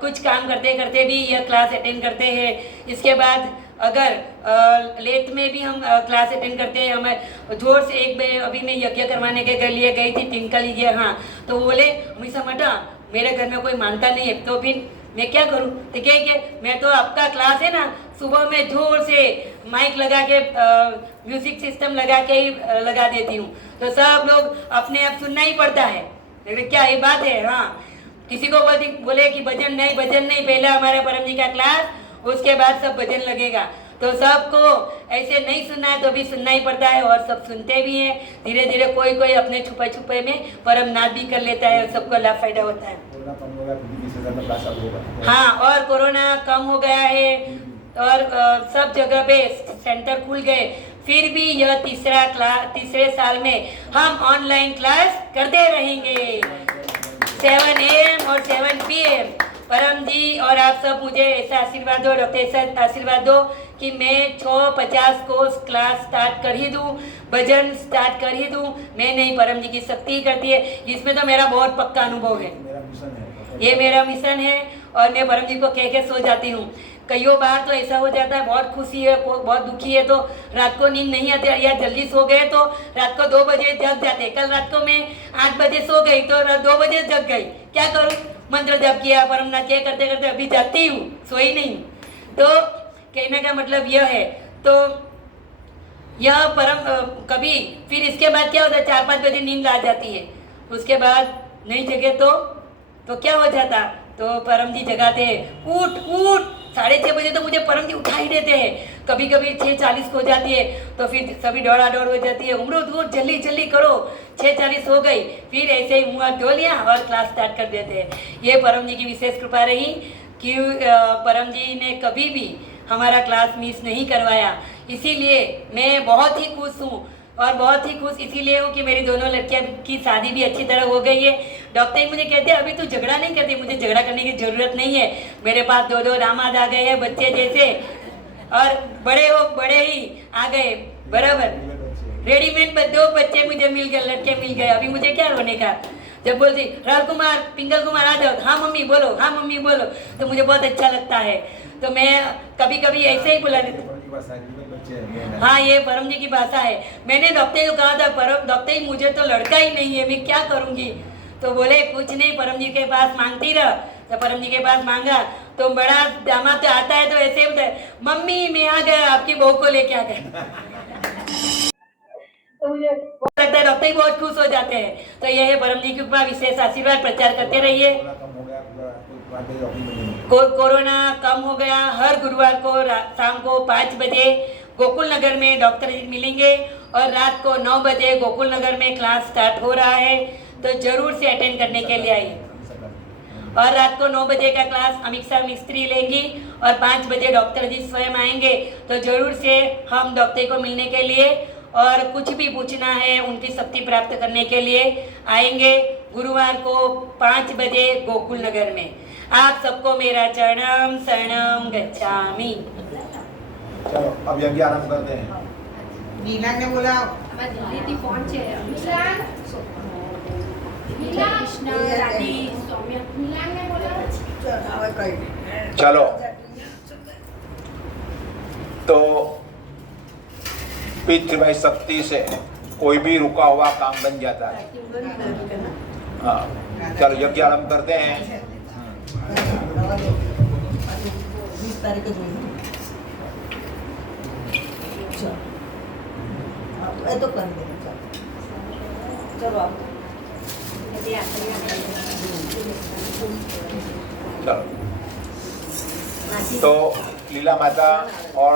कुछ काम करते करते भी यह क्लास अटेंड करते हैं। इसके बाद अगर लेट में भी हम क्लास अटेंड करते हैं। हमें जोर से अभी मैं यज्ञ करवाने के लिए गई थी टिंकल ये, हाँ, तो बोले हमेशा मटा मेरे घर में कोई मानता नहीं है, तो फिर मैं क्या करूं? तो क्या मैं तो आपका क्लास है ना, सुबह में जोर से माइक लगा के म्यूजिक सिस्टम लगा के ही लगा देती हूँ, तो सब लोग अपने आप सुनना ही पड़ता है। लेकिन क्या ये बात है? हाँ, किसी को बोले कि भजन नहीं पहले हमारे परम जी का क्लास, उसके बाद सब भजन लगेगा। तो सबको ऐसे नहीं सुनना है तो भी सुनना ही पड़ता है, और सब सुनते भी हैं। धीरे धीरे कोई अपने छुपे में परम नाद भी कर लेता है और सबको लाभ फायदा होता है। हाँ, और कोरोना कम हो गया है और सब जगह पे सेंटर खुल गए, फिर भी यह तीसरे साल में हम ऑनलाइन क्लास करते रहेंगे 7 AM और 7 PM। परम जी और आप सब मुझे ऐसा आशीर्वाद दो, डॉक्टर ऐसा आशीर्वाद दो कि मैं 6:50 को क्लास स्टार्ट कर ही दूँ, भजन स्टार्ट कर ही दूँ। मैं नहीं, परम जी की शक्ति ही करती है। इसमें तो मेरा बहुत पक्का अनुभव है, ये मेरा मिशन है। और मैं परम जी को कह के सो जाती हूँ। कईयों बार तो ऐसा हो जाता है, बहुत खुशी है, बहुत दुखी है तो रात को नींद नहीं आती, या जल्दी सो गए तो रात को 2 बजे जग जाते। कल रात को मैं 8 बजे सो गई तो 2 बजे जग गई, क्या करूँ? मंत्र जप किया, परमनाथ किया, करते करते अभी जाती हूँ, सोई नहीं। तो कहने का मतलब यह है। तो यह परम कभी फिर इसके बाद क्या होता है, 4-5 बजे नींद आ जाती है, उसके बाद नहीं जगे तो क्या हो जाता? तो परम जी जगाते हैं, उठ 6:30 बजे तो मुझे परम जी उठा ही देते हैं। कभी कभी 6:40 हो जाती है तो फिर सभी दौड़ हो जाती है, उम्र दूर जल्दी करो। 6:40 हो गई, फिर ऐसे ही मुँह धो लिया और क्लास स्टार्ट कर देते हैं। ये परम जी की विशेष कृपा रही कि परम जी ने कभी भी हमारा क्लास मिस नहीं करवाया। इसीलिए मैं बहुत ही खुश हूँ, और बहुत ही खुश इसीलिए हूँ कि मेरी दोनों लड़कियाँ की शादी भी अच्छी तरह हो गई है। डॉक्टर मुझे कहते हैं अभी तू झगड़ा नहीं करती, मुझे झगड़ा करने की ज़रूरत नहीं है। मेरे पास 2 दामाद आ गए हैं बच्चे जैसे, और बड़े ही आ गए बराबर। रेडीमेड 2 बच्चे मुझे मिल गए, लड़के मिल गए, अभी मुझे क्या रोने का। जब बोलती राहुल कुमार, पिंगल कुमार आ जाओ, हाँ मम्मी बोलो, तो मुझे बहुत अच्छा लगता है। तो मैं कभी कभी ऐसे ही बुला देती। हाँ, ये परम जी की भाषा है। मैंने डॉक्टर को कहा था, डॉक्टर मुझे तो लड़का ही नहीं है, मैं क्या करूँगी? तो बोले कुछ नहीं, परम जी के पास मांगती रह। तो परम जी के पास मांगा तो बड़ा दामाद तो आता है तो ऐसे ही बोलता है, मम्मी मैं आ गया, आपकी बहू को लेके आ गए। तो मुझे लगता है डॉक्टर ही बहुत खुश हो जाते हैं। तो यह है परम जी की कृपा, विशेष आशीर्वाद, प्रचार करते रहिए। कोरोना कम हो गया। हर गुरुवार को शाम को 5 बजे गोकुल नगर में डॉक्टर जी मिलेंगे और रात को 9 बजे गोकुल नगर में क्लास स्टार्ट हो रहा है, तो जरूर से अटेंड करने के लिए आइए। और रात को 9 बजे का क्लास अमीक्षा मिस्त्री लेंगी और 5 बजे डॉक्टर जी स्वयं आएंगे। तो जरूर से हम डॉक्टर को मिलने के लिए और कुछ भी पूछना है, उनकी शक्ति प्राप्त करने के लिए आएंगे गुरुवार को 5 बजे गोकुल नगर में। आप सबको मेरा चरणम शरणम गच्छामि। चलो अब यज्ञ आरंभ करते हैं। नीला ने बोला दीदी पहुंचे कृष्ण रानी सौम्य नीलाम ने बोला चलो तो पितृमय शक्ति से कोई भी रुका हुआ काम बन जाता है। हाँ चलो यज्ञ आरंभ करते हैं। 20 तारीख को जोड़ना तो कर देना। चलो आप चलो तो लीला माता और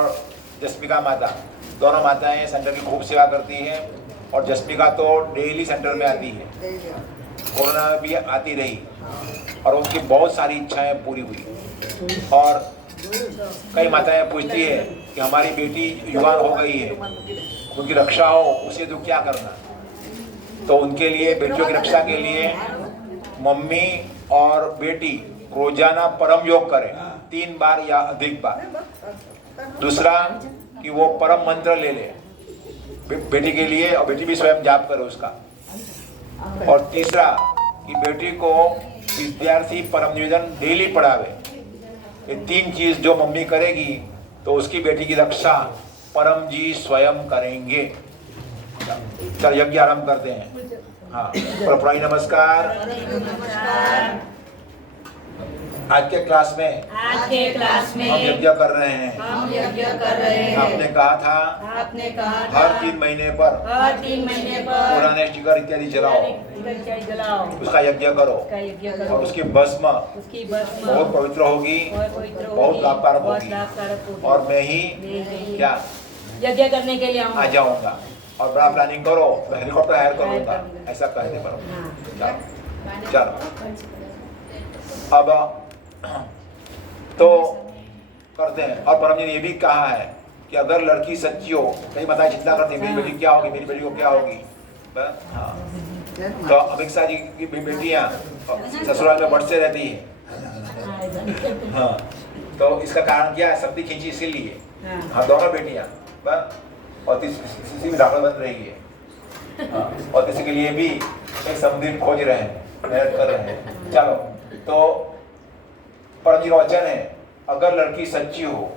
जस्मिका माता दोनों माताएं सेंटर की खूब सेवा करती हैं और जस्मिका तो डेली सेंटर में आती है, कोरोना में भी आती रही और उनकी बहुत सारी इच्छाएं पूरी हुई। और कई माताएं पूछती है कि हमारी बेटी युवान हो गई है, उनकी रक्षा हो, उसे तो क्या करना। तो उनके लिए, बेटियों की रक्षा के लिए मम्मी और बेटी रोजाना परम योग करें 3 बार या अधिक बार। दूसरा कि वो परम मंत्र ले ले बेटी के लिए और बेटी भी स्वयं जाप करे उसका। और तीसरा कि बेटी को विद्यार्थी परम निवेदन डेली पढ़ावे। ये 3 चीज जो मम्मी करेगी तो उसकी बेटी की रक्षा परम जी स्वयं करेंगे। चल यज्ञ आरंभ करते हैं। हाँ प्रणाम नमस्कार। आज के क्लास में हम यज्ञ कर रहे हैं। आपने कहा था हर 3 महीने पर पुराने स्टिकर इत्यादि जलाओ, उसका यज्ञ करो और उसकी भस्म बहुत पवित्र होगी, बहुत लाभकारक होगी। और मैं ही क्या यज्ञ करने के लिए आ जाऊंगा और बड़ा प्लानिंग करो, हेलीकॉप्टर हायर करूंगा, ऐसा कहने पर। चलो अब तो करते हैं। और परम जी ने ये भी कहा है कि अगर लड़की सच्ची हो, कई माताएं चिंता करती है मेरी बेटी क्या होगी, मेरी बेटी को क्या होगी। हाँ तो अमिक्षा जी की बेटियां ससुराल में बढ़ते रहती है। हाँ तो इसका कारण क्या है, शक्ति खींची इसीलिए। हाँ दोनों बेटियां और तीसरी भी दाखिला बन रही है। हाँ और किसी के लिए भी एक समृद्धि खोज रहे हैं, मेहनत कर रहे हैं। चलो तो परम जी का वचन है अगर लड़की सच्ची हो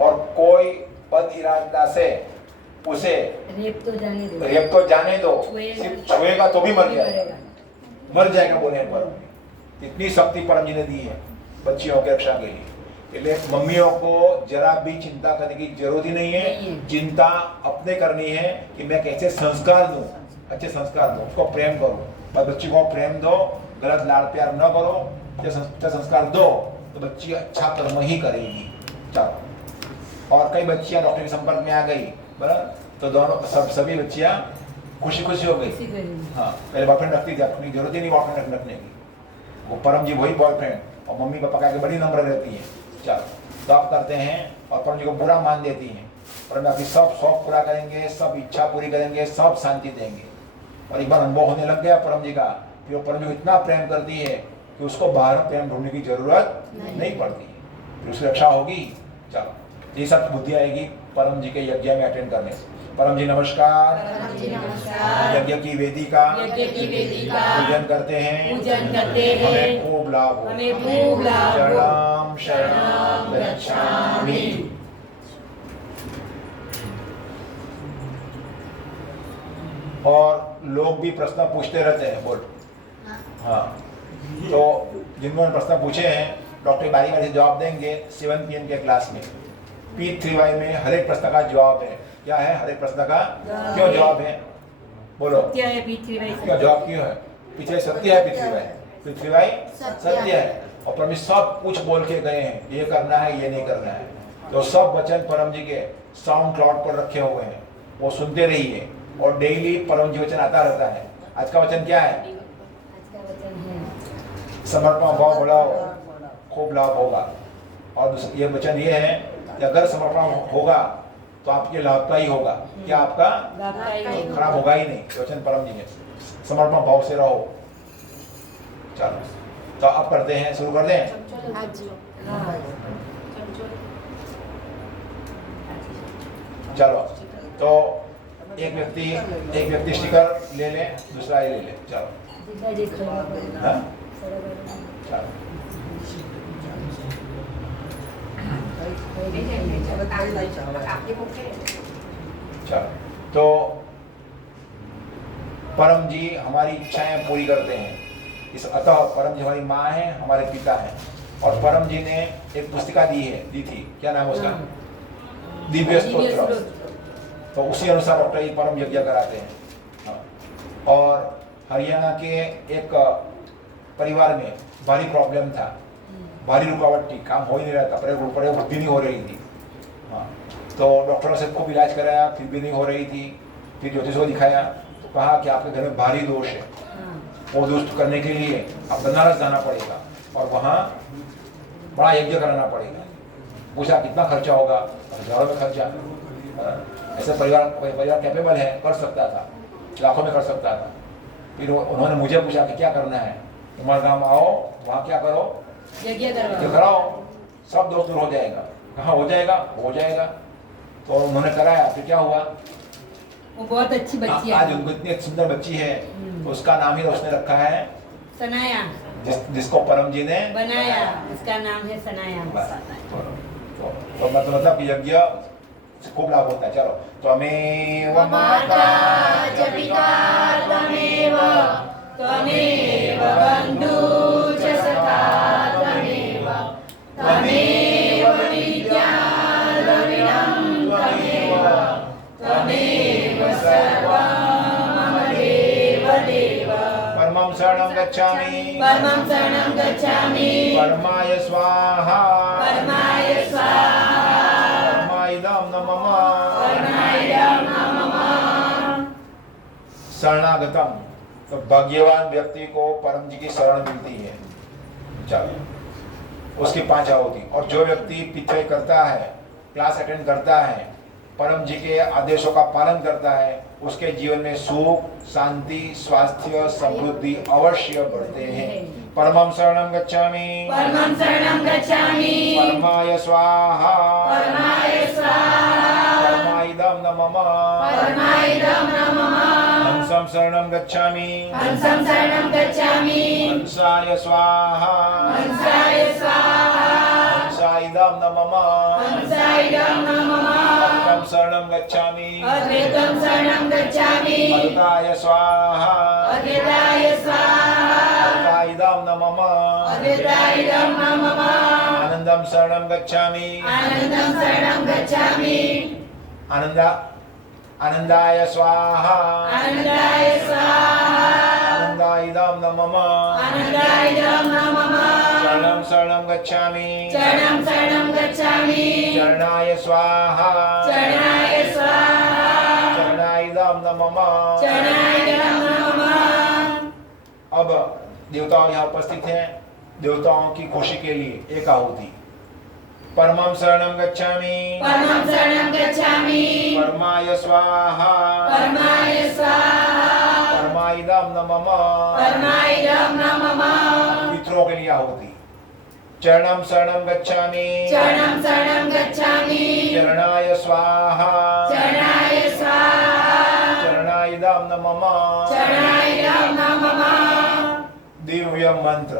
और कोई बद इरादा से उसे रेप तो जाने दो, सिर्फ छुएगा तो भी मर जाएगा बोलने पर। इतनी शक्ति परम जी ने दी है बच्चियों की रक्षा के लिए। इसलिए मम्मियों को जरा भी चिंता करने की जरूरत ही नहीं है। चिंता अपने करनी है कि मैं कैसे संस्कार दूं, अच्छे संस्कार दूं, उसको प्रेम करो, बस बच्ची को प्रेम दो, गलत लाड़ प्यार न करो। अच्छा संस्कार दो तो बच्ची अच्छा कर्म ही करेगी। चलो और कई बच्चियां डॉक्टर के संपर्क में आ गई बराबर, तो दोनों सभी बच्चियां खुशी हो गई। हाँ पहले बॉयफ्रेंड रखती थी, अपनी जरूरत ही नहीं बॉयफ्रेंड रखने की, वो परम जी वही बॉयफ्रेंड और मम्मी पापा के बड़ी नम्र रहती है। चलो तो आप करते हैं और परम जी को बुरा मान देती हैं। परम जी आपकी सब शौक पूरा करेंगे, सब इच्छा पूरी करेंगे, सब शांति देंगे। और एक बार अनुभव होने लग गया परम जी का, फिर वो परम जी को इतना प्रेम करती है कि उसको बाहर प्रेम ढूंढने की जरूरत नहीं पड़ती, फिर उसकी रक्षा होगी। चलो ये सब बुद्धि आएगी परम जी के यज्ञ में अटेंड करने से। परम जी नमस्कार। यज्ञ की वेदी का पूजन करते हैं, हमें खूब लाभ हो। शरणम शरणम गच्छामि। और लोग भी प्रश्न पूछते रहते हैं, बोल। हाँ तो जिन्होंने प्रश्न पूछे हैं डॉक्टर बारी से जवाब देंगे 7 PM के क्लास में। P3Y में हर एक प्रश्न का जवाब है। क्या है हर एक प्रश्न का क्यों जवाब है, बोलो सत्य है पृथ्वी क्या जवाब क्यों है? पीछे सत्य है पृथ्वी भाई सत्य है। और परम जी सब कुछ बोल के गए हैं, ये करना है ये नहीं करना है। तो सब वचन परम जी के साउंड क्लाउड पर रखे हुए हैं, वो सुनते रहिए और डेली परम जी वचन आता रहता है। आज का वचन क्या है? समर्पण भाव बढ़ाओ, खूब लाभ होगा। और ये वचन ये है कि अगर समर्पण होगा तो आपके लाभ का ही होगा, क्या आपका खराब होगा ही नहीं। वचन परम जी है, समर्पण भाव से रहो। चलो तो अब करते हैं, शुरू कर दें। चलो तो एक व्यक्ति स्टिकर ले ले, दूसरा ये ले ले। चलो हाँ? चलो चलो तो परम जी हमारी इच्छाएं पूरी करते हैं। इस अतः परम जी हमारी माँ है, हमारे पिता है। और परम जी ने एक पुस्तिका दी थी, क्या नाम है उसका? दिव्य स्तोत्र। तो उसी अनुसार डॉक्टर जी परम यज्ञ कराते हैं। हाँ। और हरियाणा के एक परिवार में भारी प्रॉब्लम था, भारी रुकावट थी, काम हो ही नहीं रहा था, पढ़े वृद्धि नहीं हो रही थी। हाँ। तो डॉक्टरों से खूब इलाज कराया, फिर भी नहीं हो रही थी। फिर ज्योतिष को दिखाया तो कहा कि आपके घर में भारी दोष है, वो दोष करने के लिए आप बनारस जाना पड़ेगा और वहाँ बड़ा यज्ञ कराना पड़ेगा। पूछा कितना खर्चा होगा? हजारों में खर्चा। ऐसे परिवार कैपेबल है, कर सकता था, लाखों में कर सकता था। फिर उन्होंने मुझे पूछा कि क्या करना है? तुम्हारे गाँव आओ, वहाँ क्या करो? यज्ञ कराओ, सब दोष दूर हो जाएगा। कहाँ हो जाएगा? हो जाएगा। तो उन्होंने कराया, फिर क्या हुआ? वो बहुत अच्छी बच्ची है। आज उनको इतनी सुंदर बच्ची है, तो उसका नाम ही उसने रखा है सनाया, जिसको परम जी ने बनाया, उसका नाम है सनाया। तो मतलब यज्ञ खूब लाभ होता है। चलो त्वमेव माता च पिता त्वमेव त्वमेव बन्धु च सखा त्वमेव त्वमेव विद्या द्रविणं त्वमेव त्वमेव सर्वं मम देव देव। परमं शरणं गच्छामि, परमं शरणं गच्छामि, परमाय स्वाहा, परमाय स्वाहा, परमाइदं न मम, परमाइदं न मम। शरणागतम, तो भाग्यवान व्यक्ति को परम जी की शरण मिलती है। चलो उसकी 5 आहुति। और जो व्यक्ति पिछले करता है, क्लास अटेंड करता है, परम जी के आदेशों का पालन करता है, उसके जीवन में सुख, शांति, स्वास्थ्य, समृद्धि अवश्य बढ़ते हैं। परमं शरणं गच्छामि, परमं शरणं गच्छामि, परमाय स्वाहा, परमाय स्वाहा, परमाइदं न मम, परमाइदं न मम। हंसं शरणं गच्छामि, हंसं शरणं गच्छामि, हंसाय स्वाहा, हंसाय स्वाहा, हंसाइदं न मम, हंसाइदं न मम। अद्वैतं शरणं गच्छामि, अद्वैतं शरणं गच्छामि, अद्वैताय स्वाहा, अद्वैताय स्वाहा, अद्वैताइदं न मम, अद्वैताइदं न मम। आनन्दं शरणं गच्छामि, आनन्दं शरणं गच्छामि, आनन्दाय स्वाहा, आनन्दाय स्वाहा, आनन्दाइदं न मम, आनन्दाइदं न मम। शरणं शरणं गच्छामि, शरणं शरणं गच्छामि, चरणाय स्वाहा, चरणाय स्वाहा, चरणाइदं न मम। चरणाइदं न मम। अब देवताओं यहाँ उपस्थित हैं, देवताओं की खुशी के लिए एक आहुति। परमं शरणं गच्छामि, परमं शरणं गच्छामि, परमाय स्वाहा, परमाय स्वाहा, परमाइदं न मम। परमाइदं न मम। पितरों के लिए आहुति। चरणं शरणं गच्छामि, चरणं शरणं गच्छामि, चरणाय स्वाहा, चरणाय स्वाहा, चरणाइदं न मम। चरणाइदं न मम। दिव्य मंत्र।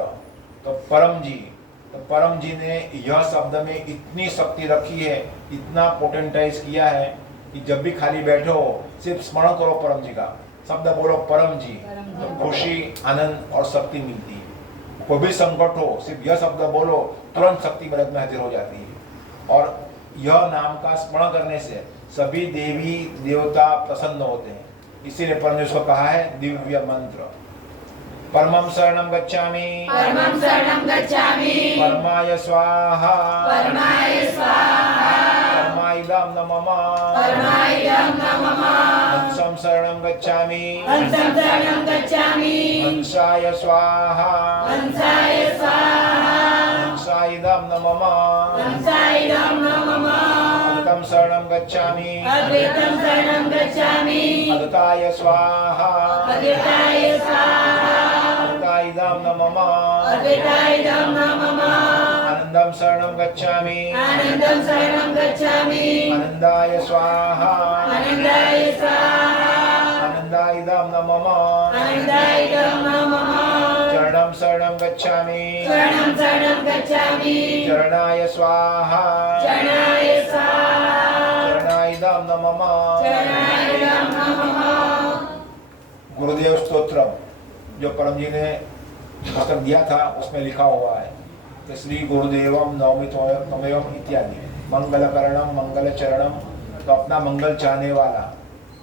तो परम जी ने यह शब्द में इतनी शक्ति रखी है, इतना पोटेंटाइज किया है कि जब भी खाली बैठो सिर्फ स्मरण करो परम जी का, शब्द बोलो परम जी, तो खुशी, आनंद और शक्ति मिलती है। कोई भी संकट हो, सिर्फ यह शब्द बोलो, तुरंत शक्ति मदद में हाजिर हो जाती है। और यह नाम का स्मरण करने से सभी देवी देवता प्रसन्न होते हैं। इसीलिए परम जिसको कहा है दिव्य मंत्र। परमं शरणं गच्छामि परमं शरणं गच्छामि परमाय स्वाहा परमाय स्वाहा परमाइदं नमः परमायं नमः हंसं शरणं गच्छामि हंसं शरणं गच्छामि हंसाय स्वाहा हंसाय स्वाहा हंसाइदं नमः हंसायं नमः अद्वैतं शरणं गच्छामि अद्वैतं शरणं गच्छामि अद्वैताय स्वाहा अद्वैताय स्वाहा अद्वैताइदं नमः अद्वैतायं नमः आनन्दं शरणं गच्छामि आनन्दं शरणं गच्छामि आनन्दाय स्वाहा आनन्दाय स्वाहा आनन्दाइदं नमः आनन्दायं नमः चरणं शरणं गच्छामि शरणं शरणं गच्छामि चरणाय स्वाहा चरणाय स्वाहा चरणाइदं नमः चरणायं नमः गुरुदेव स्तोत्रम जो परम जी ने पुस्तक दिया था उसमें लिखा हुआ है कि श्री गुरुदेवम नवमी तमेवम इत्यादि मंगल करणम मंगल चरणम, तो अपना मंगल चाहने वाला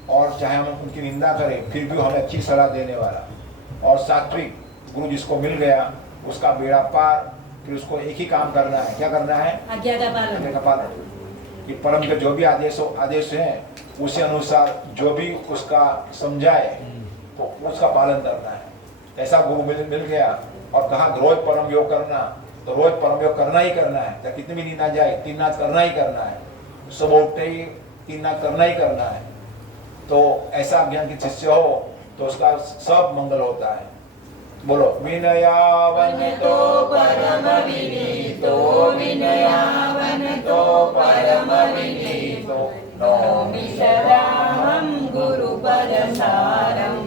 और चाहे हम उनकी निंदा करें फिर भी हमें अच्छी सलाह देने वाला, और सात्विक गुरु जिसको मिल गया उसका बेड़ा पार। फिर उसको एक ही काम करना है, क्या करना है? आज्ञा का पालन। आज्ञा का पालन। कि परम के जो भी आदेश हैं उसी अनुसार जो भी उसका समझाए तो उसका पालन करना है। ऐसा गुरु मिल गया और कहा रोज परम योग करना, तो रोज परम योग करना ही करना है, चाहे कितनी भी नींद आ जाए 3 नाथ करना ही करना है, सब उठते ही 3 नाथ करना ही करना है। तो ऐसा ज्ञान की शिष्य हो तो उसका सब मंगल होता है। बोलो विनयावनतो परम विनीतो विनयावनतो परम विनीतो नौमि शरणं गुरुपदसारम्।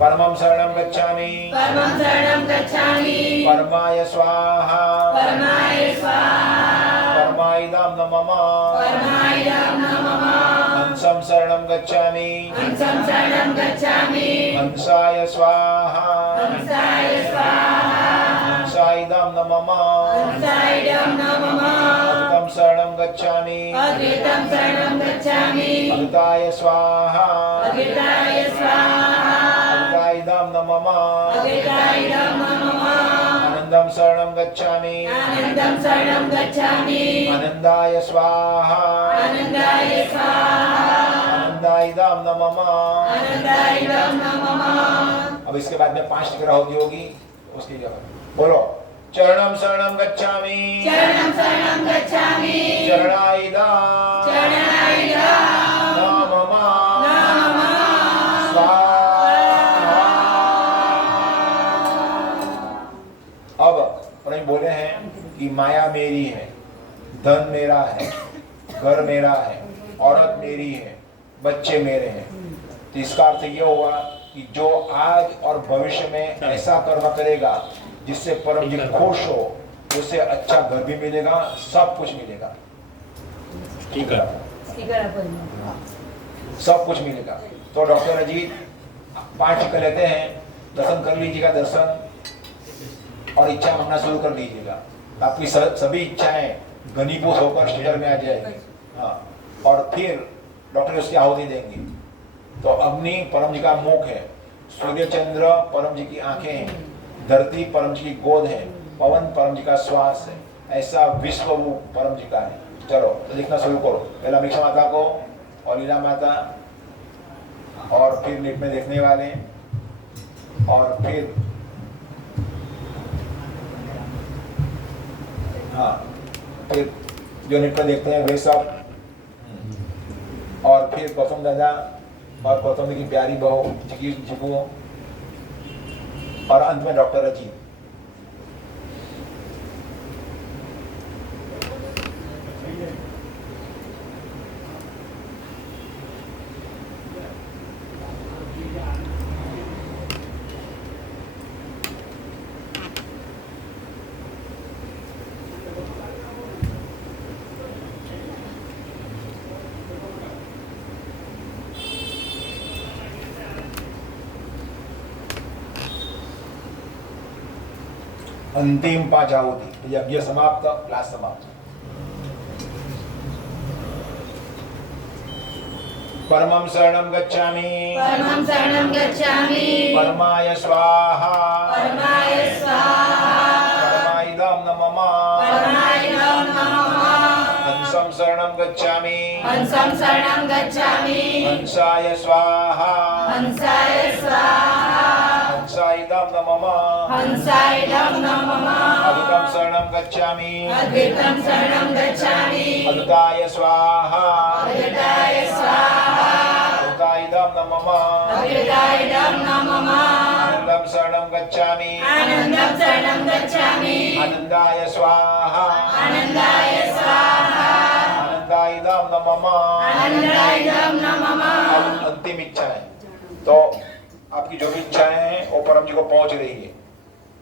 परमं शरणं गच्छामि परमं शरणं गच्छामि परमाय स्वाहा परमाय स्वाहा परमाइदं नमः परमायं नमः हंसं शरणं गच्छामि हंसं शरणं गच्छामि हंसाय स्वाहा हंसाय स्वाहा हंसाइदं नमः हंसायं नमः अद्वैतं शरणं गच्छामि अद्वैतं शरणं गच्छामि अद्वैताय स्वाहा अद्वैताय स्वाहा अद्वैताइदं नमः अद्वैतायं नमः आनन्दं शरणं गच्छामि आनन्दं शरणं गच्छामि आनन्दाय स्वाहा आनन्दाय स्वाहा आनन्दाइदं नमः आनन्दायं नमः। अब इसके बाद में 5 टिकरा होगी उसकी जगह बोलो चरणं शरणं गच्छामि चरणं शरणं गच्छामि चरणाइदं चरणायं नमः नमः स्वाहा। अब प्रभु बोले हैं कि माया मेरी है, धन मेरा है, घर मेरा है, औरत मेरी है, बच्चे मेरे हैं। तो इसका अर्थ यह हुआ कि जो आज और भविष्य में ऐसा कर्म करेगा जिससे परम जी खुश हो, उसे अच्छा घर भी मिलेगा, सब कुछ मिलेगा। ठीक है, सब कुछ मिलेगा। तो डॉक्टर अजीत 5 टीका लेते हैं, दर्शन कर लीजिएगा, दर्शन और इच्छा मांगना शुरू कर लीजिएगा। आपकी सभी इच्छाएं घनीभूत होकर स्टेटर में आ जाएगी। हाँ, और फिर डॉक्टर उसकी आहुति देंगे। तो अग्नि परम जी का मुख है, सूर्य चंद्र परम जी की आंखें हैं, धरती परम जी की गोद है, पवन परम जी का श्वास है। ऐसा विश्व रूप परम जी का है। चलो तो लिखना शुरू करो। पहला अमीक्षा माता को और लीला माता, और फिर नेट में देखने वाले, और फिर हाँ फिर जो नेट पर देखते हैं वे सब, और फिर गौतम दादा और गौतम की प्यारी बहू चिकू, और अंत में डॉक्टर अजीत। अंतिम 5 आहुति, यज्ञ समाप्त, क्लास समाप्त। परमं शरणं गच्छामि परमं शरणं गच्छामि परमाय स्वाहा परमाय स्वाहा परमाइदं नमः परमाय नमः हंसं शरणं गच्छामि हंसं शरणं गच्छामि हंसाय स्वाहा हंसाय स्वाहा हंसाइदं नमः हंसाय नमः अद्वैतं शरणं गच्छामि अद्वैतं शरणं गच्छामि अद्वैताय स्वाहा अद्वैताय स्वाहा अद्वैताइदं नमः अद्वैताय नमः आनन्दं शरणं गच्छामि आनन्दं शरणं गच्छामि आनन्दाय स्वाहा आनन्दाय स्वाहा आनन्दाइदं नमः आनन्दाय नमः अब अंतिम इच्छा है तो आपकी जो भी इच्छाएं हैं वो परम जी को पहुंच रही है,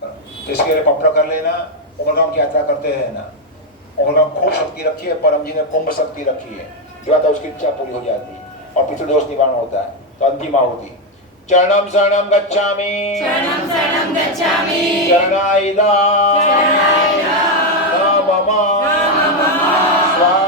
तो इसके लिए पत्र कर लेना, उमरगाम की यात्रा करते रहना। उमरगाम खूब शक्ति रखी है, परम जी ने कुंभ शक्ति रखी है, जो आता है उसकी इच्छा पूरी हो जाती है और पितृदोष निवारण होता है। तो अंतिम आहुति चरणम शरणम गच्छामि शरणं शरणं गच्छामि चरणाइदा नमः स्वाहा।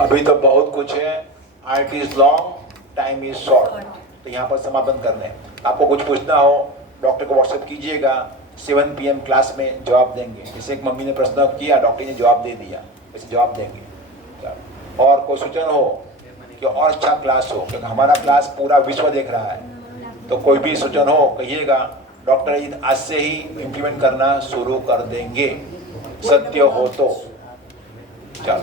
अभी तो बहुत कुछ है, art is long time is short, तो यहाँ पर समापन करने हैं। आपको कुछ पूछना हो डॉक्टर को व्हाट्सएप कीजिएगा, 7 PM क्लास में जवाब देंगे। जैसे एक मम्मी ने प्रश्न किया, डॉक्टर ने जवाब दे दिया, वैसे जवाब देंगे। और कोई सूचना हो कि और अच्छा क्लास हो, क्योंकि हमारा क्लास पूरा विश्व देख रहा है, तो कोई भी सूचना हो कहिएगा, डॉक्टर जी आज से ही इम्प्लीमेंट करना शुरू कर देंगे, सत्य हो तो। चलो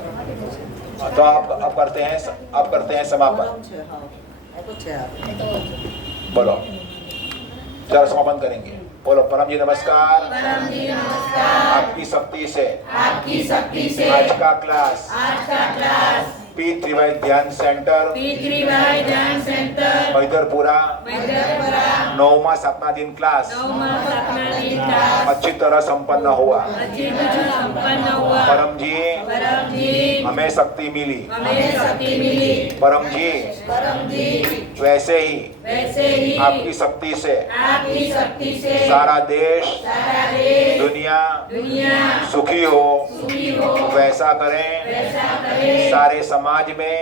तो आप करते हैं समापन। बोलो, चलो समापन करेंगे। बोलो, परम जी नमस्कार। परम जी नमस्कार। आपकी शक्ति से आज का क्लास P3Y ध्यान सेंटर मैदरपुरा 9वां सपना दिन क्लास अच्छी तरह संपन्न हुआ। परम जी हमें शक्ति मिली। परम जी वैसे ही आपकी शक्ति से सारा देश दुनिया सुखी हो वैसा करें। सारे समाज में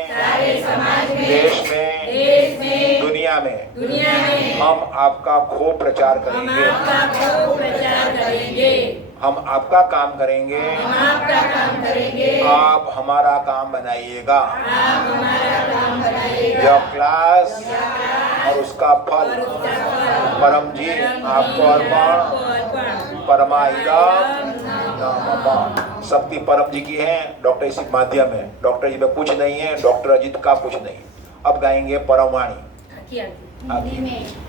देश में दुनिया में हम आपका खूब प्रचार करेंगे। हम आपका काम करेंगे, आप हमारा काम बनाइएगा। यह क्लास और उसका फल परम जी आपको अर्पण। परमाइदम नमः। शक्ति परम जी की है, डॉक्टर इसी माध्यम है। डॉक्टर जी में कुछ नहीं है, डॉक्टर अजीत का कुछ नहीं। अब गाएंगे परमवाणी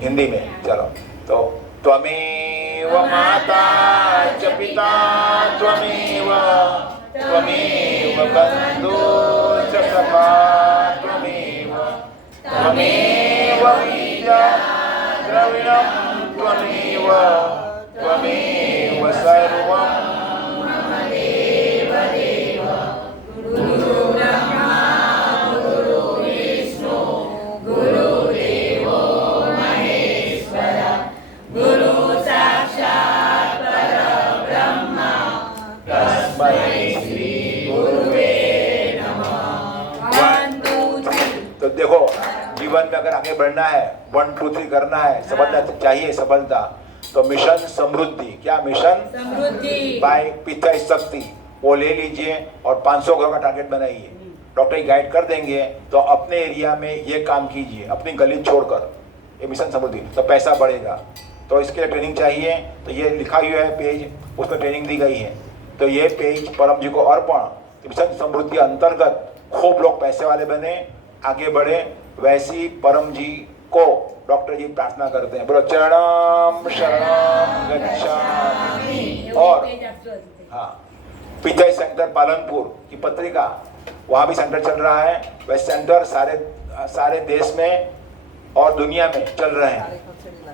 हिंदी में। चलो तो त्वमेव माता च पिता त्वमेव बंधु च सखा त्वमेव विद्या द्रविणं त्वमेव सर्वं तो देखो, जीवन में अगर आगे बढ़ना है, 1 2 3 करना है, सफलता चाहिए सफलता, तो मिशन समृद्धि। क्या मिशन समृद्धि बाय पिता शक्ति, वो ले लीजिए और 500 घरों का टारगेट बनाइए। डॉक्टर गाइड कर देंगे, तो अपने एरिया में ये काम कीजिए, अपनी गली छोड़कर। ये मिशन समृद्धि, तो पैसा बढ़ेगा। तो इसके लिए ट्रेनिंग चाहिए, तो ये लिखा हुआ है पेज, उसमें ट्रेनिंग दी गई है। तो ये पेज परम जी को अर्पण। मिशन समृद्धि अंतर्गत खूब लोग पैसे वाले बने, आगे बढ़े, वैसी परम जी को डॉक्टर जी प्रार्थना करते हैं, बोलो चरणम शरणम गच्छामि। और हाँ, विजय सेंटर पालनपुर की पत्रिका, वहाँ भी सेंटर चल रहा है। वह सेंटर सारे देश में और दुनिया में चल रहे हैं,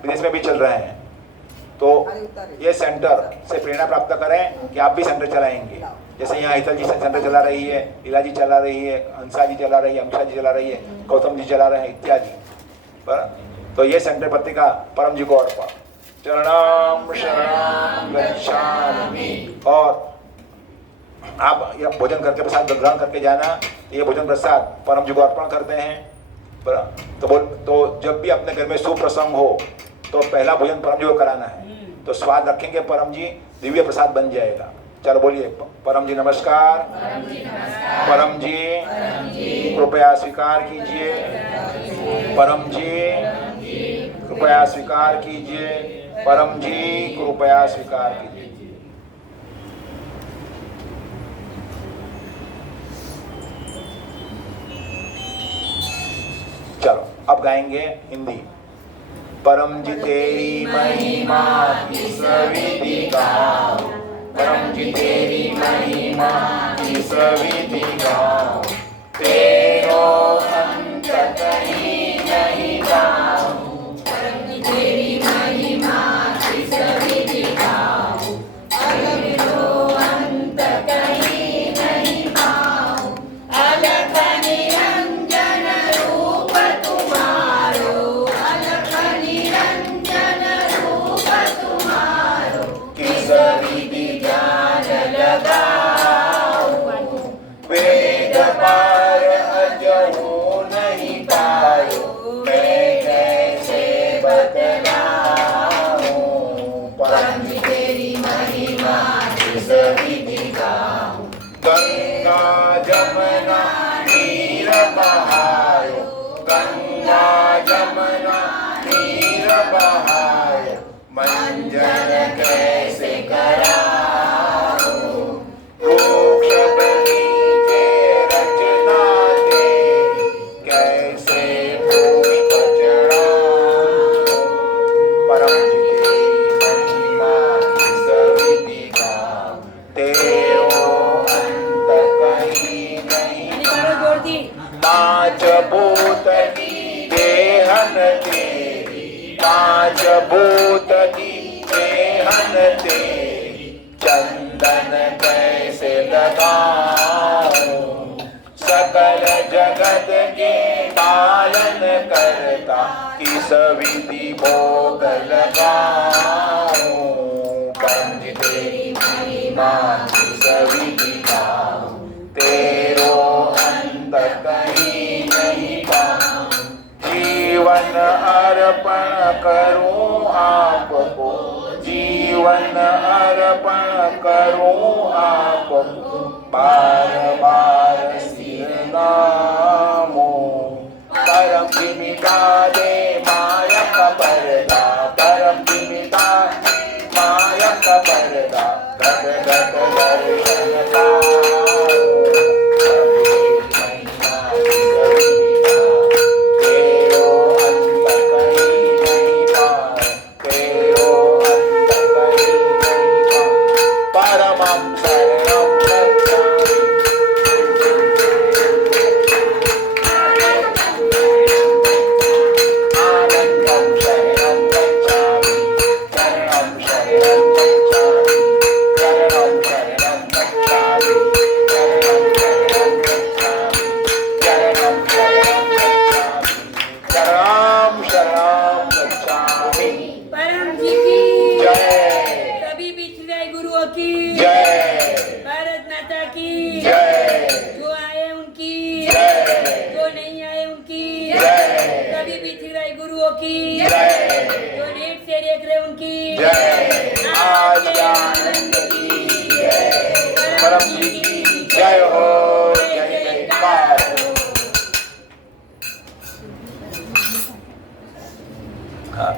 विदेश में भी चल रहे हैं। तो ये सेंटर से प्रेरणा प्राप्त करें कि आप भी सेंटर चलाएंगे। जैसे यहाँ हितल जी सेंटर चला रही है, लीला जी चला रही है, हंसा जी चला रही है, अमिषा जी चला रही है, गौतम जी चला रहे हैं इत्यादि। तो ये सेंटर पत्रिका परम जी को अर्पण। चरणम शरणम गच्छामि। और आप यह भोजन करके प्रसाद ग्रहण करके जाना, ये भोजन प्रसाद परम जी को अर्पण करते हैं। तो जब भी अपने घर में शुभ प्रसंग हो तो पहला भोजन परम जी को कराना है। तो स्वाद रखेंगे परम जी, दिव्य प्रसाद बन जाएगा। चलो बोलिए, परम जी नमस्कार। परम जी कृपया स्वीकार कीजिए। परम जी कृपया स्वीकार कीजिए। परम जी कृपया स्वीकार कीजिए। चलो अब गाएंगे हिंदी। परम जी तेरी महिमा किस विधि गाऊं, परम जी तेरी महिमा किस विधि गाऊं, तेरो अंत कहीं नहीं गाऊं, परम जी तेरी महिमा किस विधि गाऊं, तेरो अंत कहीं नहीं गाऊं, अलख निरंजन रूप तुम्हारो, अलख निरंजन रूप तुम्हारो, किस विधि जान लगाऊं, वेद पार अजहू नहीं पायो, मैं कैसे बतलाऊं, परम जी तेरी महिमा किस विधि गाऊं, गंगा जमुना नीर बहायो, गंगा जमुना नीर बहायो, मंजन कैसे कराऊं, वृक्ष बगीचे रचना तेरी, कैसे पुष्प चढ़ाऊं, परम जी तेरी महिमा किस विधि गाऊं, तेरो अंत कहीं नहीं गाऊं, पांच भूत की देहन तेरी, पांच भूत की देहन तेरी, चंदन कैसे लगाऊं, सकल जगत के पालन करता, किस विधि भोग लगाऊं, परम जी तेरी महिमा किस विधि गाऊं, तेरो अंत कहीं नहीं पाऊं, जीवन अर्पण करूं आपको, जीवन अर्पण करूं आपको, बार बार सिर नामो, परम जी मिटा दे माया का पर्दा, परम जी मिटा माया का पर्दा, घट घट दर्शन पाओ, तेरो अंत कहीं नहीं पाओ, तेरो अंत कहीं नहीं पाओ, परमं शरणं गच्छामि, आनंदं शरणं गच्छामि, शरणं शरणं गच्छामि, शरणं शरणं गच्छामि, शरणं शरणं गच्छामि, शरणं शरणं गच्छामि, शरणं शरणं गच्छामि। परम जी की जय। सभी बिछड़े गुरुओं की जय। भारत माता की जय। जो आए उनकी जय। जो नहीं आए उनकी जय। सभी बिछड़े गुरुओं की जय। जो नेट से देख रहे उनकी जय। आज के आनंद की जय। परम जी की जय हो। जय जयकार। हाँ।